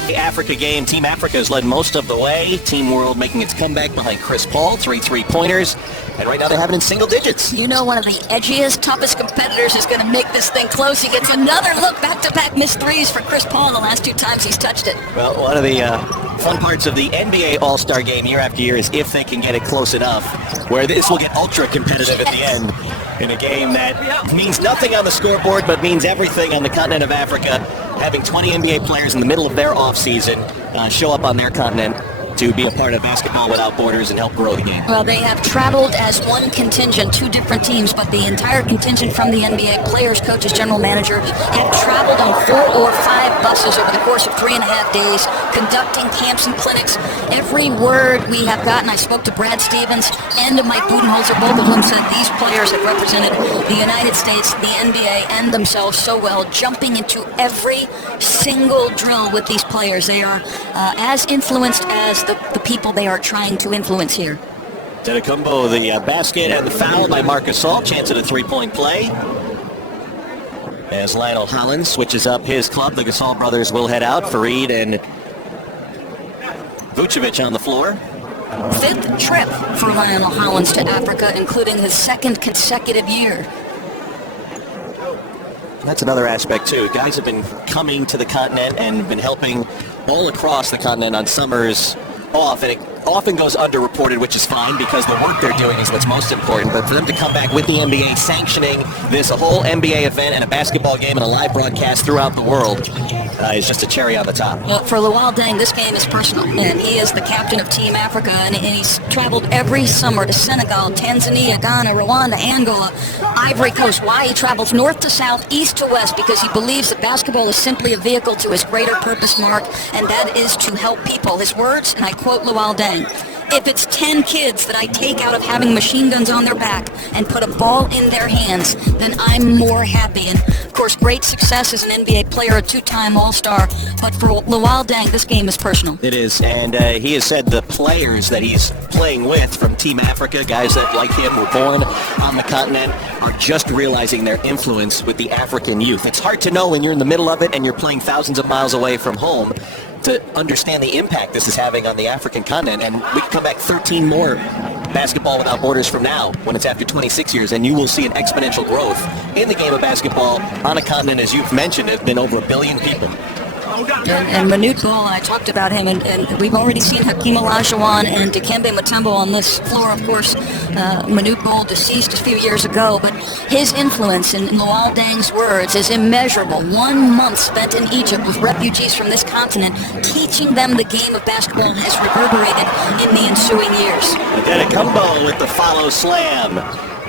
The Africa game, Team Africa has led most of the way. Team World making its comeback behind Chris Paul, 3 3-pointers. And right now they're having it in single digits. You know, one of the edgiest, toughest competitors is going to make this thing close. He gets another look, back-to-back missed threes for Chris Paul the last 2 times he's touched it. Well, one of the fun parts of the NBA All-Star game year after year is if they can get it close enough, where this will get ultra-competitive at the end in a game that means nothing on the scoreboard but means everything on the continent of Africa. Having 20 NBA players in the middle of their offseason show up on their continent to be a part of Basketball Without Borders and help grow the game. Well, they have traveled as one contingent, 2 different teams, but the entire contingent from the NBA, players, coaches, general manager, have traveled on 4 or 5 buses over the course of 3.5 days, conducting camps and clinics. Every word we have gotten, I spoke to Brad Stevens and to Mike Budenholzer, both of whom said these players have represented the United States, the NBA, and themselves so well, jumping into every single drill with these players. They are as influenced as the people they are trying to influence here. Antetokounmpo, the basket and the foul by Marc Gasol. Chance at a 3-point play. As Lionel Hollins switches up his club, the Gasol brothers will head out. Fareed and Vucevic on the floor. 5th trip for Lionel Hollins to Africa, including his 2nd consecutive year. That's another aspect, too. Guys have been coming to the continent and been helping all across the continent on summers off, and it often goes underreported, which is fine because the work they're doing is what's most important. But for them to come back with the NBA sanctioning this, a whole NBA event and a basketball game and a live broadcast throughout the world is just a cherry on the top. Well, for Luol Deng, this game is personal, and he is the captain of Team Africa, and he's traveled every summer to Senegal, Tanzania, Ghana, Rwanda, Angola, Ivory Coast. Why? He travels north to south, east to west, because he believes that basketball is simply a vehicle to his greater purpose, Mark, and that is to help people. His words, and I quote Luol Deng, "If it's 10 kids that I take out of having machine guns on their back and put a ball in their hands, then I'm more happy." And of course, great success as an NBA player, a 2-time All-Star. But for Luol Deng, this game is personal. It is, and he has said the players that he's playing with from Team Africa, guys that, like him, were born on the continent, are just realizing their influence with the African youth. It's hard to know when you're in the middle of it and you're playing thousands of miles away from home to understand the impact this is having on the African continent. And we can come back 13 more Basketball Without Borders from now, when it's after 26 years, and you will see an exponential growth in the game of basketball on a continent, as you've mentioned, have been over 1 billion people. And Manute Bol, I talked about him, and we've already seen Hakeem Olajuwon and Dikembe Mutombo on this floor. Of course, Manute Bol deceased a few years ago, but his influence, in Luol Deng's words, is immeasurable. 1 month spent in Egypt with refugees from this continent, teaching them the game of basketball has reverberated in the ensuing years. Antetokounmpo with the follow slam,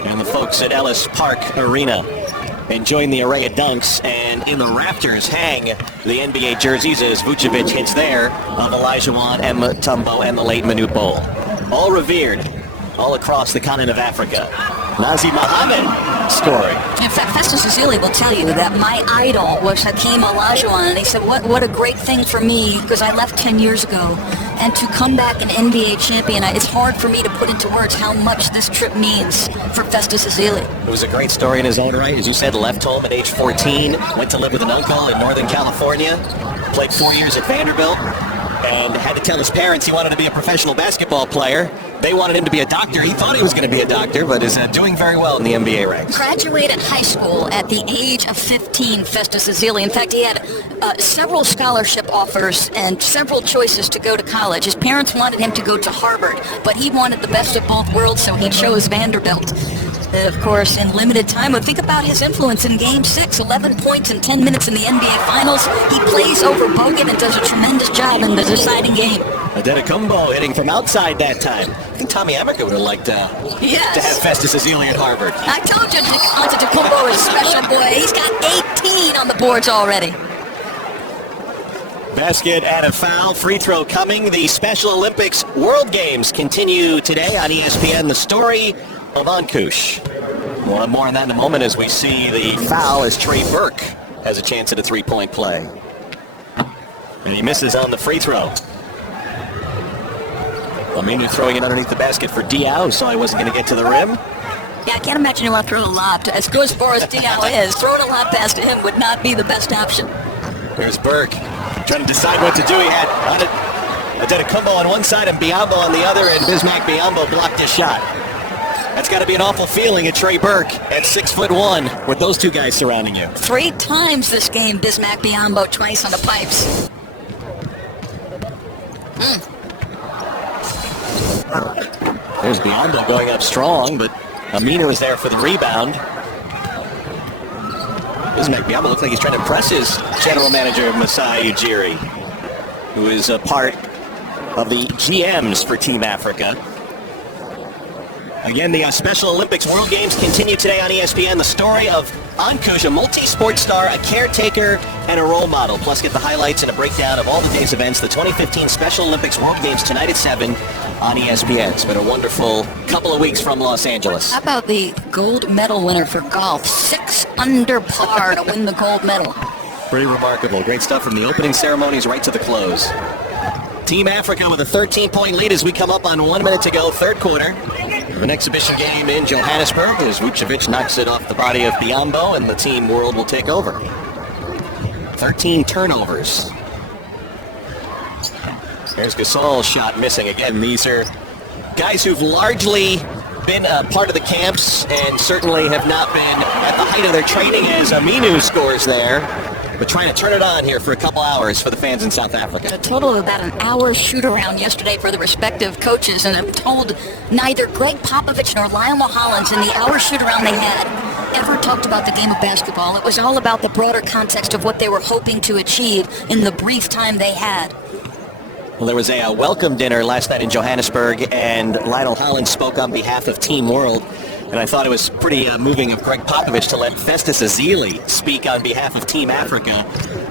and the folks at Ellis Park Arena enjoying the array of dunks, and in the rafters hang the NBA jerseys as Vucevic hits there of Olajuwon and Mutombo and the late Manute Bol. All revered all across the continent of Africa. Nazim Mohammed scoring. In fact, Festus Ezeli will tell you that my idol was Hakeem Olajuwon, and he said, what a great thing for me, because I left 10 years ago, and to come back an NBA champion, it's hard for me to put into words how much this trip means for Festus Ezeli. It was a great story in his own right. As you said, left home at age 14, went to live with an uncle in Northern California, played 4 years at Vanderbilt, and had to tell his parents he wanted to be a professional basketball player. They wanted him to be a doctor. He thought he was going to be a doctor, but is doing very well in the NBA ranks. Graduated high school at the age of 15, Festus Ezeli. In fact, he had several scholarship offers and several choices to go to college. His parents wanted him to go to Harvard, but he wanted the best of both worlds, so he chose Vanderbilt. Of course, in limited time, but think about his influence in Game 6, 11 points in 10 minutes in the NBA Finals. He plays over Bogut and does a tremendous job in the deciding game. Antetokounmpo hitting from outside that time. I think Tommy Amaker would have liked to have Festus Ezeli at Harvard. I told you Antetokounmpo is a special boy. He's got 18 on the boards already. Basket and a foul. Free throw coming. The Special Olympics World Games continue today on ESPN. The story of Ankush. Well, more on that in a moment as we see the foul as Trey Burke has a chance at a three-point play. And he misses on the free throw. Aminu throwing it underneath the basket for Diaw, so I wasn't going to get to the rim. Yeah, I can't imagine you want to throw a lob. As good as far as Diaw is, throwing a lob pass to him would not be the best option. There's Burke trying to decide what to do. He had Adetokunbo on one side and Biyombo on the other, and Bismack Biyombo blocked his shot. That's got to be an awful feeling at Trey Burke at 6'1" with those two guys surrounding you. 3 times this game, Bismack Biyombo, twice on the pipes. There's Biyombo going up strong, but Aminu is there for the rebound. Bismack Biyombo looks like he's trying to press his general manager, Masai Ujiri, who is a part of the GMs for Team Africa. Again, the Special Olympics World Games continue today on ESPN. The story of Ankush, a multi-sport star, a caretaker, and a role model. Plus, get the highlights and a breakdown of all the day's events. The 2015 Special Olympics World Games tonight at 7 on ESPN. It's been a wonderful couple of weeks from Los Angeles. How about the gold medal winner for golf? 6 under par to win the gold medal. Pretty remarkable. Great stuff from the opening ceremonies right to the close. Team Africa with a 13-point lead as we come up on 1 minute to go, third quarter. An exhibition game in Johannesburg as Vucevic knocks it off the body of Biyombo, and the Team World will take over. 13 turnovers. There's Gasol's shot missing again. These are guys who've largely been part of the camps and certainly have not been at the height of their training as Aminu scores there. But trying to turn it on here for a couple hours for the fans in South Africa. A total of about an hour shoot-around yesterday for the respective coaches, and I'm told neither Greg Popovich nor Lionel Hollins in the hour shoot-around they had ever talked about the game of basketball. It was all about the broader context of what they were hoping to achieve in the brief time they had. Well, there was a welcome dinner last night in Johannesburg, and Lionel Hollins spoke on behalf of Team World. And I thought it was pretty moving of Greg Popovich to let Festus Ezeli speak on behalf of Team Africa.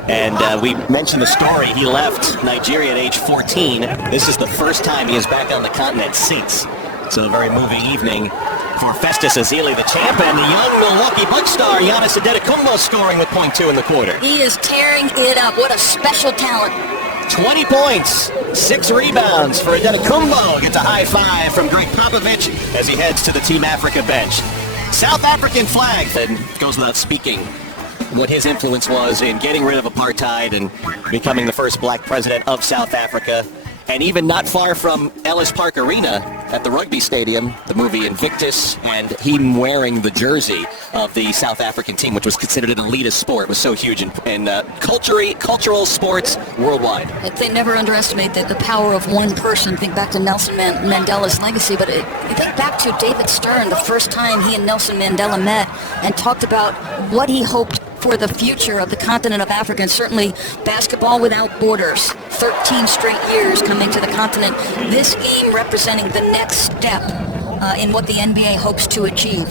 And we mentioned the story. He left Nigeria at age 14. This is the first time he is back on the continent since. So a very moving evening for Festus Ezeli, the champ, and the young Milwaukee Bucks star Giannis Adetokunbo scoring with .2 in the quarter. He is tearing it up. What a special talent. 20 points, 6 rebounds for Adetokunbo. Gets a high five from Greg Popovich as he heads to the Team Africa bench. South African flag, that goes without speaking what his influence was in getting rid of apartheid and becoming the first black president of South Africa. And even not far from Ellis Park Arena at the rugby stadium, the movie Invictus, and him wearing the jersey of the South African team, which was considered an elitist sport, was so huge in cultural sports worldwide. They never underestimate the power of one person. Think back to Nelson Mandela's legacy, but you think back to David Stern, the first time he and Nelson Mandela met and talked about what he hoped for the future of the continent of Africa, and certainly basketball without borders. 13 straight years coming to the continent. This game representing the next step in what the NBA hopes to achieve.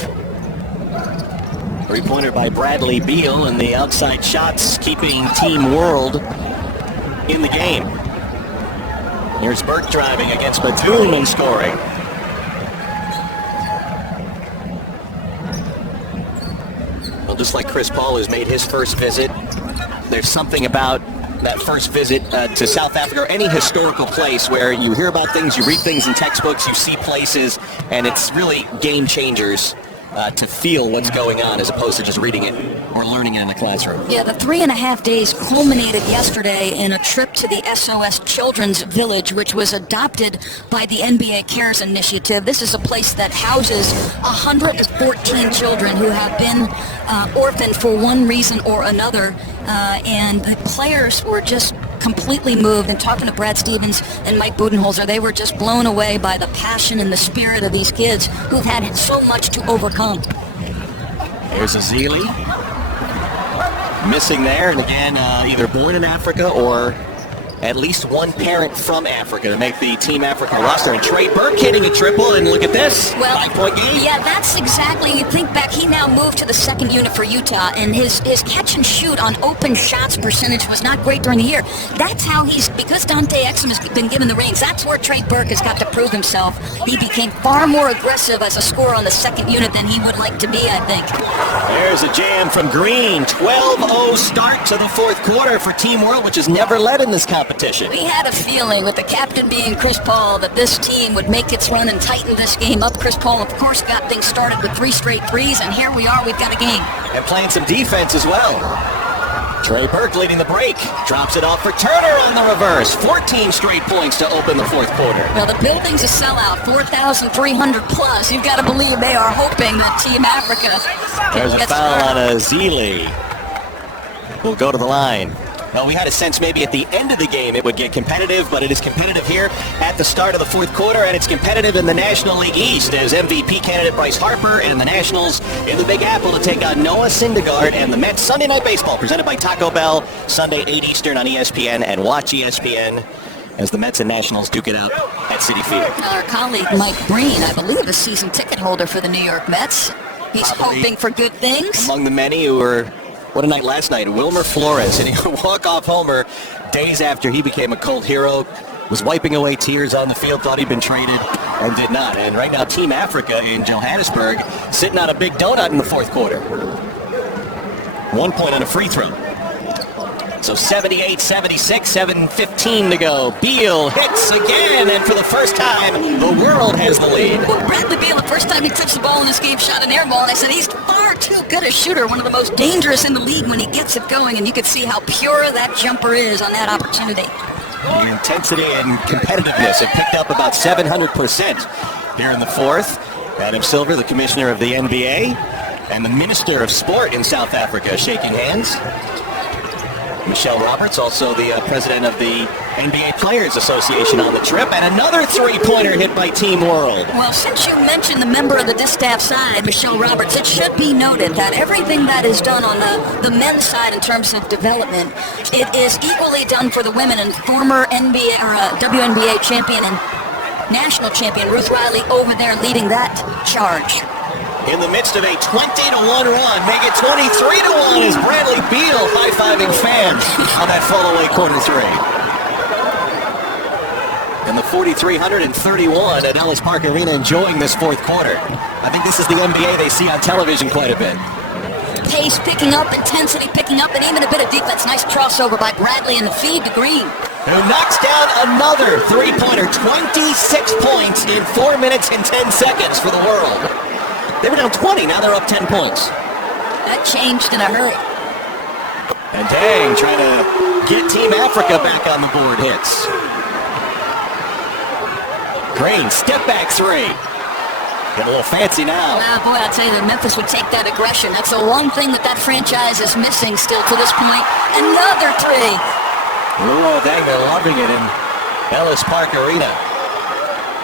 Three-pointer by Bradley Beal, and the outside shots keeping Team World in the game. Here's Burke driving against Batum and scoring. Well, just like Chris Paul has made his first visit, there's something about that first visit to South Africa or any historical place where you hear about things, you read things in textbooks, you see places, and it's really game changers to feel what's going on as opposed to just reading it or learning it in the classroom. Yeah, the 3.5 days culminated yesterday in a trip to the SOS Children's Village, which was adopted by the NBA Cares Initiative. This is a place that houses 114 children who have been orphaned for one reason or another, and the players were just completely moved. And talking to Brad Stevens and Mike Budenholzer, they were just blown away by the passion and the spirit of these kids who've had so much to overcome. There's Ezeli missing there, and again, either born in Africa or at least one parent from Africa to make the Team Africa roster. And Trey Burke hitting a triple, and look at this, Well, 5-point game. yeah, that's exactly. You think back, he now moved to the second unit for Utah, and his catch and shoot on open shots percentage was not great during the year. That's how because Dante Exum has been given the reins, that's where Trey Burke has got to prove himself. He became far more aggressive as a scorer on the second unit than he would like to be, I think. There's a jam from Green. 12-0 start to the fourth quarter for Team World, which has never led in this competition. We had a feeling, with the captain being Chris Paul, that this team would make its run and tighten this game up. Chris Paul, of course, got things started with 3 straight threes, and here we are, we've got a game. And playing some defense as well. Trey Burke leading the break. Drops it off for Turner on the reverse. 14 straight points to open the fourth quarter. Well, the building's a sellout, 4,300 plus. You've got to believe they are hoping that Team Africa There's a gets foul started. on Azili. We'll go to the line. Well, we had a sense maybe at the end of the game it would get competitive, but it is competitive here at the start of the fourth quarter, and it's competitive in the National League East as MVP candidate Bryce Harper and the Nationals in the Big Apple to take on Noah Syndergaard and the Mets. Sunday Night Baseball presented by Taco Bell, Sunday 8 Eastern on ESPN, and watch ESPN as the Mets and Nationals duke it out at Citi Field. Our colleague Mike Breen, I believe, a season ticket holder for the New York Mets. He's Probably hoping for good things. Among the many who were, what a night last night, Wilmer Flores hitting a walk-off homer days after he became a cult hero, was wiping away tears on the field, thought he'd been traded, and did not. And right now, Team Africa in Johannesburg sitting on a big donut in the fourth quarter. 1 point on a free throw. So 78-76, 7:15 to go. Beal hits again, and for the first time, the world has the lead. Well, Bradley Beal, the first time he touched the ball in this game, shot an air ball, and I said he's far too good a shooter, one of the most dangerous in the league when he gets it going, and you can see how pure that jumper is on that opportunity. The intensity and competitiveness have picked up about 700% here in the fourth. Adam Silver, the commissioner of the NBA, and the minister of sport in South Africa shaking hands. Michelle Roberts, also the president of the NBA Players Association, on the trip, and another three-pointer hit by Team World. Well, since you mentioned the member of the distaff side, Michelle Roberts, it should be noted that everything that is done on the men's side in terms of development, it is equally done for the women, and former NBA or WNBA champion and national champion Ruth Riley over there leading that charge. In the midst of a 20-1 run, make it 23-1 as Bradley Beal high-fiving fans on that fall-away corner three. And the 4,331 at Ellis Park Arena enjoying this fourth quarter. I think this is the NBA they see on television quite a bit. Pace picking up, intensity picking up, and even a bit of defense. Nice crossover by Bradley and the feed to Green. Who knocks down another three-pointer, 26 points in 4 minutes and 10 seconds for the World. They were down 20, now they're up 10 points. That changed in a hurry. And Dang trying to get Team Africa back on the board hits. Green, step back three. Getting a little fancy now. Wow, boy, I'll tell you that Memphis would take that aggression. That's the one thing that franchise is missing still to this point. Another three. Oh, Dang, they're loving it in Ellis Park Arena.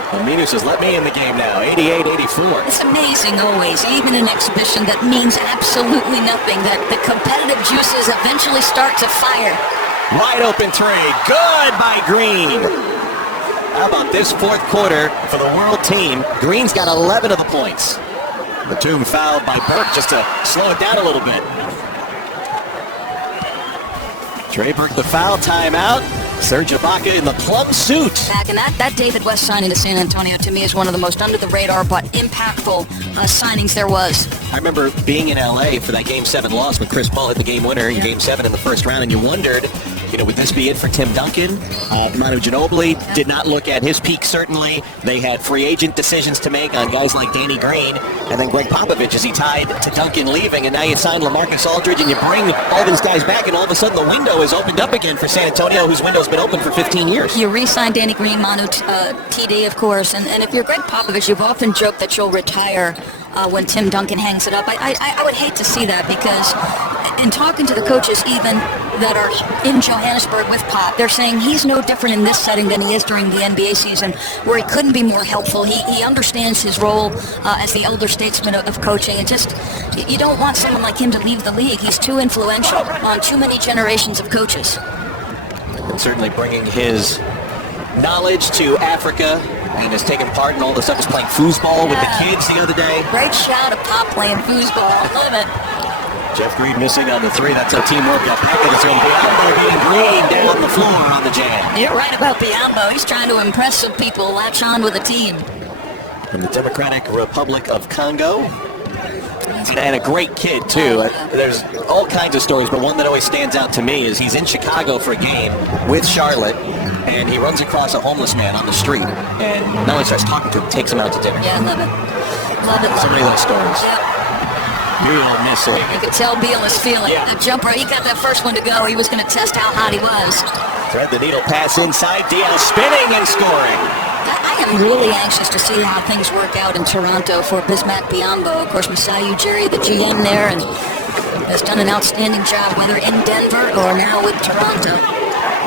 And Minu says, let me in the game now, 88-84. It's amazing always, even in exhibition that means absolutely nothing, that the competitive juices eventually start to fire. Wide open three, good by Green. How about this fourth quarter for the World team? Green's got 11 of the points. Batum fouled by Burke just to slow it down a little bit. Trey Burke the foul timeout. Serge Ibaka in the plum suit. Back, and that David West signing to San Antonio to me is one of the most under the radar but impactful signings there was. I remember being in LA for that Game 7 loss when Chris Paul hit the game winner in Game 7 in the first round, and you wondered, would this be it for Tim Duncan? Manu Ginobili did not look at his peak, certainly. They had free agent decisions to make on guys like Danny Green, and then Greg Popovich as he tied to Duncan leaving, and now you sign LaMarcus Aldridge, and you bring all these guys back, and all of a sudden the window is opened up again for San Antonio, whose window's been open for 15 years. You re-signed Danny Green, Manu TD, of course, and if you're Greg Popovich, you've often joked that you'll retire when Tim Duncan hangs it up. I would hate to see that, because in talking to the coaches even that are in Johannesburg with Pop, they're saying he's no different in this setting than he is during the NBA season, where he couldn't be more helpful. He understands his role as the elder statesman of coaching, and just, you don't want someone like him to leave the league. He's too influential on too many generations of coaches. certainly bringing his knowledge to Africa and has taken part in all the stuff. He's playing foosball with the kids the other day. Great shot of Pop playing foosball. Love it. Jeff Green missing on the three. That's how teamwork got back in his own. Biombo being green down the floor on the jam. You're right about Biombo. He's trying to impress some people, latch on with a team. From the Democratic Republic of Congo. And a great kid, too. There's all kinds of stories, but one that always stands out to me is he's in Chicago for a game with Charlotte, and he runs across a homeless man on the street. And no one starts talking to him, takes him out to dinner. Yeah, love it. Love it, love So many little stories. Yep. Beal missing. You could tell Beal is feeling it. The jumper, he got that first one to go. He was going to test how hot he was. Thread the needle pass inside. Diaz spinning and scoring. I am really anxious to see how things work out in Toronto for Bismack Biombo. Of course, Masai Ujiri, the GM there, and has done an outstanding job, whether in Denver or now with Toronto.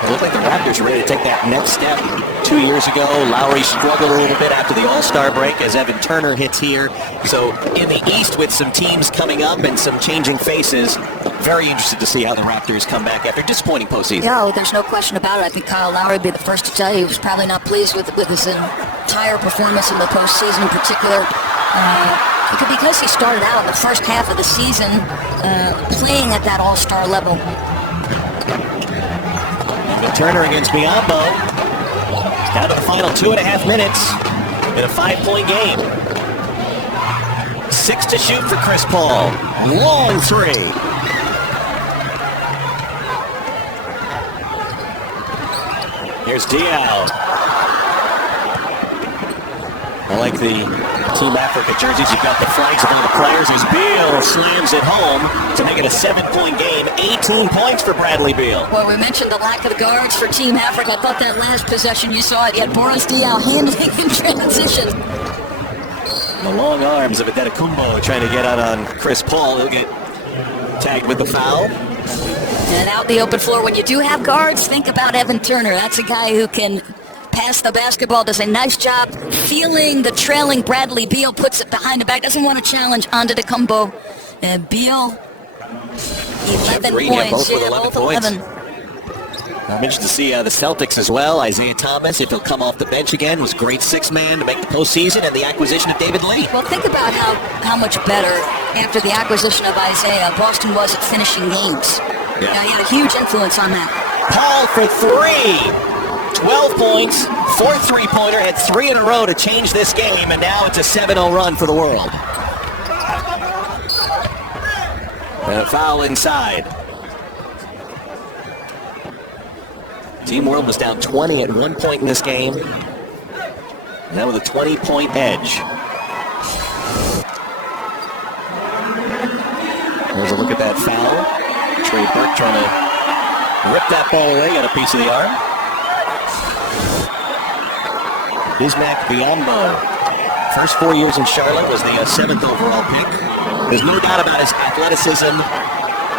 It looked like the Raptors were ready to take that next step. 2 years ago, Lowry struggled a little bit after the All-Star break as Evan Turner hits here. So in the East with some teams coming up and some changing faces, very interested to see how the Raptors come back after disappointing postseason. Yeah, there's no question about it. I think Kyle Lowry would be the first to tell you he was probably not pleased with his entire performance in the postseason in particular. Because he started out the first half of the season playing at that All-Star level. Turner against Biombo. Down to the final 2.5 minutes in a 5-point game. 6 to shoot for Chris Paul. Long three. Here's Diao. I like the Team Africa jerseys. You've got the flags of all the players. As Beal slams it home to make it a 7-point game. 18 points for Bradley Beal. Well, we mentioned the lack of guards for Team Africa. I thought that last possession you saw it. You had Boris Diaw handling in transition. The long arms of Adetokounmpo trying to get out on Chris Paul. He'll get tagged with the foul. And out the open floor, when you do have guards, think about Evan Turner. That's a guy who can pass the basketball, does a nice job feeling the trailing Bradley Beal, puts it behind the back, doesn't want to challenge Antetokounmpo. Beal, 11 Green, points. both with 11 points. 11. I'm interested to see the Celtics as well. Isaiah Thomas, if he'll come off the bench again, was great sixth man to make the postseason, and the acquisition of David Lee. Well, think about how much better after the acquisition of Isaiah Boston was at finishing games. Yeah. He had a huge influence on that. Paul for three. 12 points, 4 3-pointer, had 3 in a row to change this game, and now it's a 7-0 run for the world. And a foul inside. Team World was down 20 at one point in this game. Now with a 20-point edge. There's a look at that foul. Trey Burke trying to rip that ball away, got a piece of the arm. Bismack Biombo, first 4 years in Charlotte, was the 7th overall pick. There's no doubt about his athleticism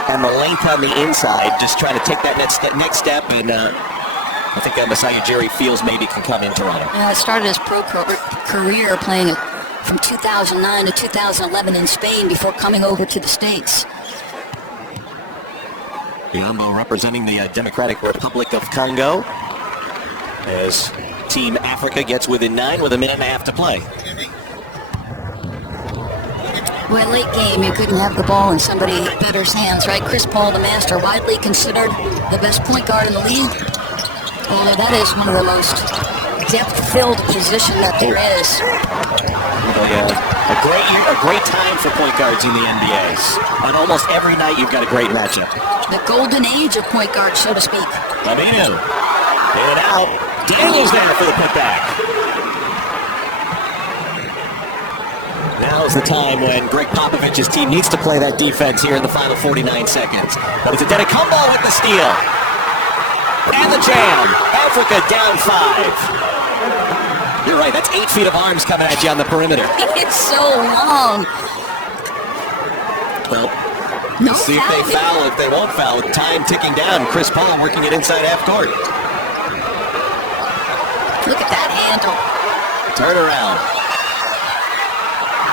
and the length on the inside, just trying to take that next step, and I think Masai Ujiri feels maybe can come in Toronto. Started his pro career playing from 2009 to 2011 in Spain before coming over to the States. Biombo representing the Democratic Republic of Congo as Team Africa gets within 9 with a minute and a half to play. Well, late game, you couldn't have the ball in somebody better's hands, right? Chris Paul, the master, widely considered the best point guard in the league. Although that is one of the most depth-filled position that there is. A great time for point guards in the NBA. On almost every night, you've got a great matchup. The golden age of point guards, so to speak. Aminu, in and out. Daniels there for the putback. Now's the time when Greg Popovich's team needs to play that defense here in the final 49 seconds. But it's Adetokounmpo with the steal. And the jam. Africa down 5. You're right, that's 8 feet of arms coming at you on the perimeter. It's so long. Well, no see if they foul, if they won't foul. Time ticking down. Chris Paul working it inside half court. Look at that handle. Turn around.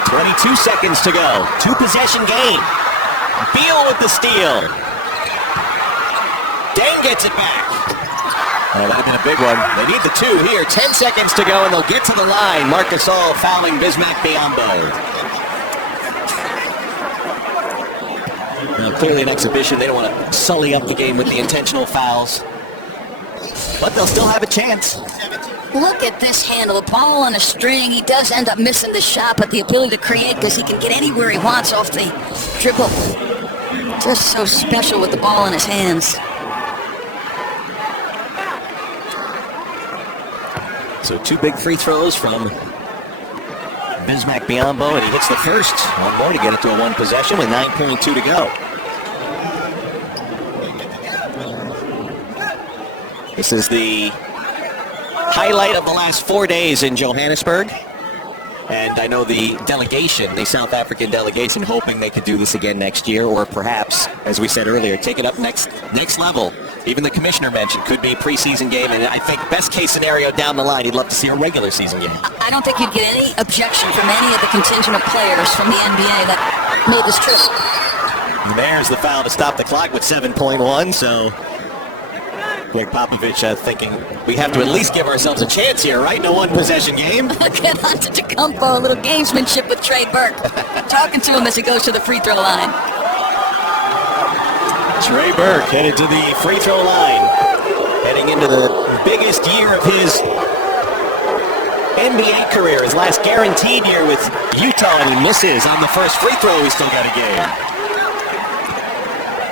22 seconds to go. 2-possession game. Beal with the steal. Deng gets it back. That'd have been a big one. They need the 2 here. 10 seconds to go, and they'll get to the line. Marc Gasol fouling Bismack Biyombo. Now, clearly an exhibition. They don't want to sully up the game with the intentional fouls. But they'll still have a chance. Look at this handle. Ball on a string. He does end up missing the shot, but the ability to create because he can get anywhere he wants off the dribble. Just so special with the ball in his hands. So 2 big free throws from Bismack Biyombo, and he hits the first. One more to get it to a 1 possession with 9.2 to go. This is the highlight of the last 4 days in Johannesburg. And I know the delegation, the South African delegation, hoping they could do this again next year, or perhaps, as we said earlier, take it up next level. Even the commissioner mentioned could be a preseason game, and I think best case scenario down the line, he'd love to see a regular season game. I don't think you'd get any objection from any of the contingent of players from the NBA that made this trip. There's the foul to stop the clock with 7.1, so Greg Popovich thinking we have to at least give ourselves a chance here, right? No 1 possession game. Get on to Tecumpo, a little gamesmanship with Trey Burke. Talking to him as he goes to the free throw line. Trey Burke headed to the free throw line. Heading into the biggest year of his NBA career, his last guaranteed year with Utah, and he misses on the first free throw. He's still got a game.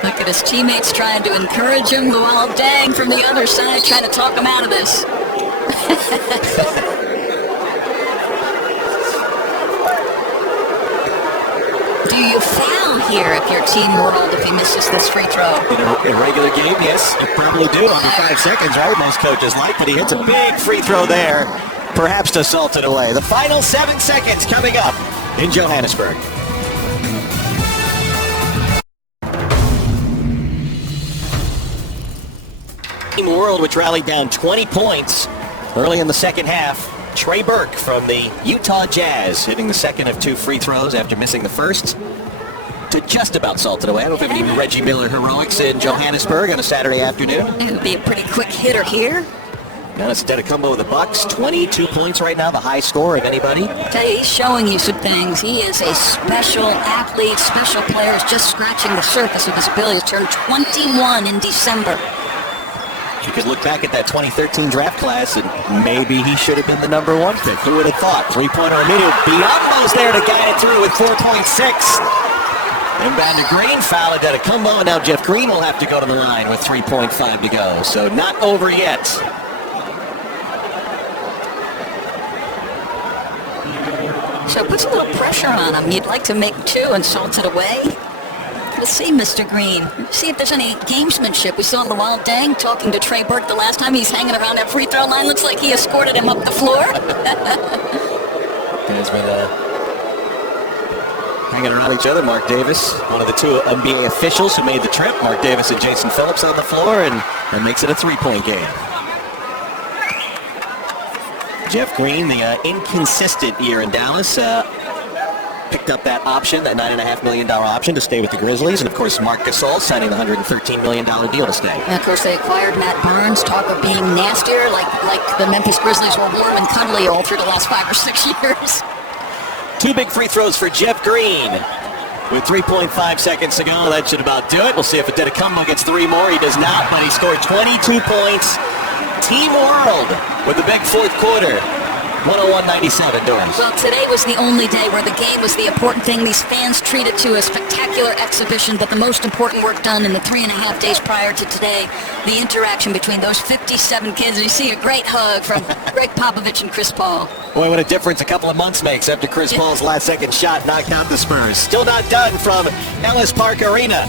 Look at his teammates trying to encourage him, while Dang from the other side trying to talk him out of this. Do you foul here if your team rolled if he misses this free throw? In a regular game, yes, you probably do. Under 5 seconds, right? Most coaches like, but he hits a big free throw there, perhaps to salt it away. The final 7 seconds coming up in Johannesburg. Team World, which rallied down 20 points early in the second half. Trey Burke from the Utah Jazz hitting the second of 2 free throws after missing the first to just about salt it away. I don't know if we have any Reggie Miller heroics in Johannesburg on a Saturday afternoon. It would be a pretty quick hitter here. Now it's Dedecumbo with the Bucks. 22 points right now, the high score of anybody. Tell you, he's showing you some things. He is a special athlete, special player, is just scratching the surface of his ability. He turned 21 in December. You could look back at that 2013 draft class, and maybe he should have been the number 1 pick. Who would have thought? 3-pointer immediate. Biyombo's there to guide it through with 4.6. Inbound to Green, foul at Dedecumbo, and now Jeff Green will have to go to the line with 3.5 to go. So not over yet. So it puts a little pressure on him. You'd like to make 2 and salt it away. Let's see, Mr. Green. See if there's any gamesmanship. We saw Luol Deng talking to Trey Burke the last time. He's hanging around that free throw line. Looks like he escorted him up the floor. Guys been hanging around each other. Mark Davis, one of the 2 NBA officials who made the trip. Mark Davis and Jason Phillips on the floor, and that makes it a 3-point game. Jeff Green, the inconsistent year in Dallas, picked up that option, that $9.5 million option to stay with the Grizzlies. And, of course, Marc Gasol signing the $113 million deal to stay. And, of course, they acquired Matt Barnes. Talk of being nastier, like the Memphis Grizzlies were warm and cuddly all through the last 5 or 6 years. 2 big free throws for Jeff Green. With 3.5 seconds to go, that should about do it. We'll see if Dedecumbo gets 3 more. He does not, but he scored 22 points. Team World with the big fourth quarter. 101-97, Durham. Well, today was the only day where the game was the important thing. These fans treated to a spectacular exhibition, but the most important work done in the 3.5 days prior to today, the interaction between those 57 kids. You see a great hug from Greg Popovich and Chris Paul. Boy, what a difference a couple of months makes after Chris Paul's last-second shot knocked out the Spurs. Still not done from Ellis Park Arena.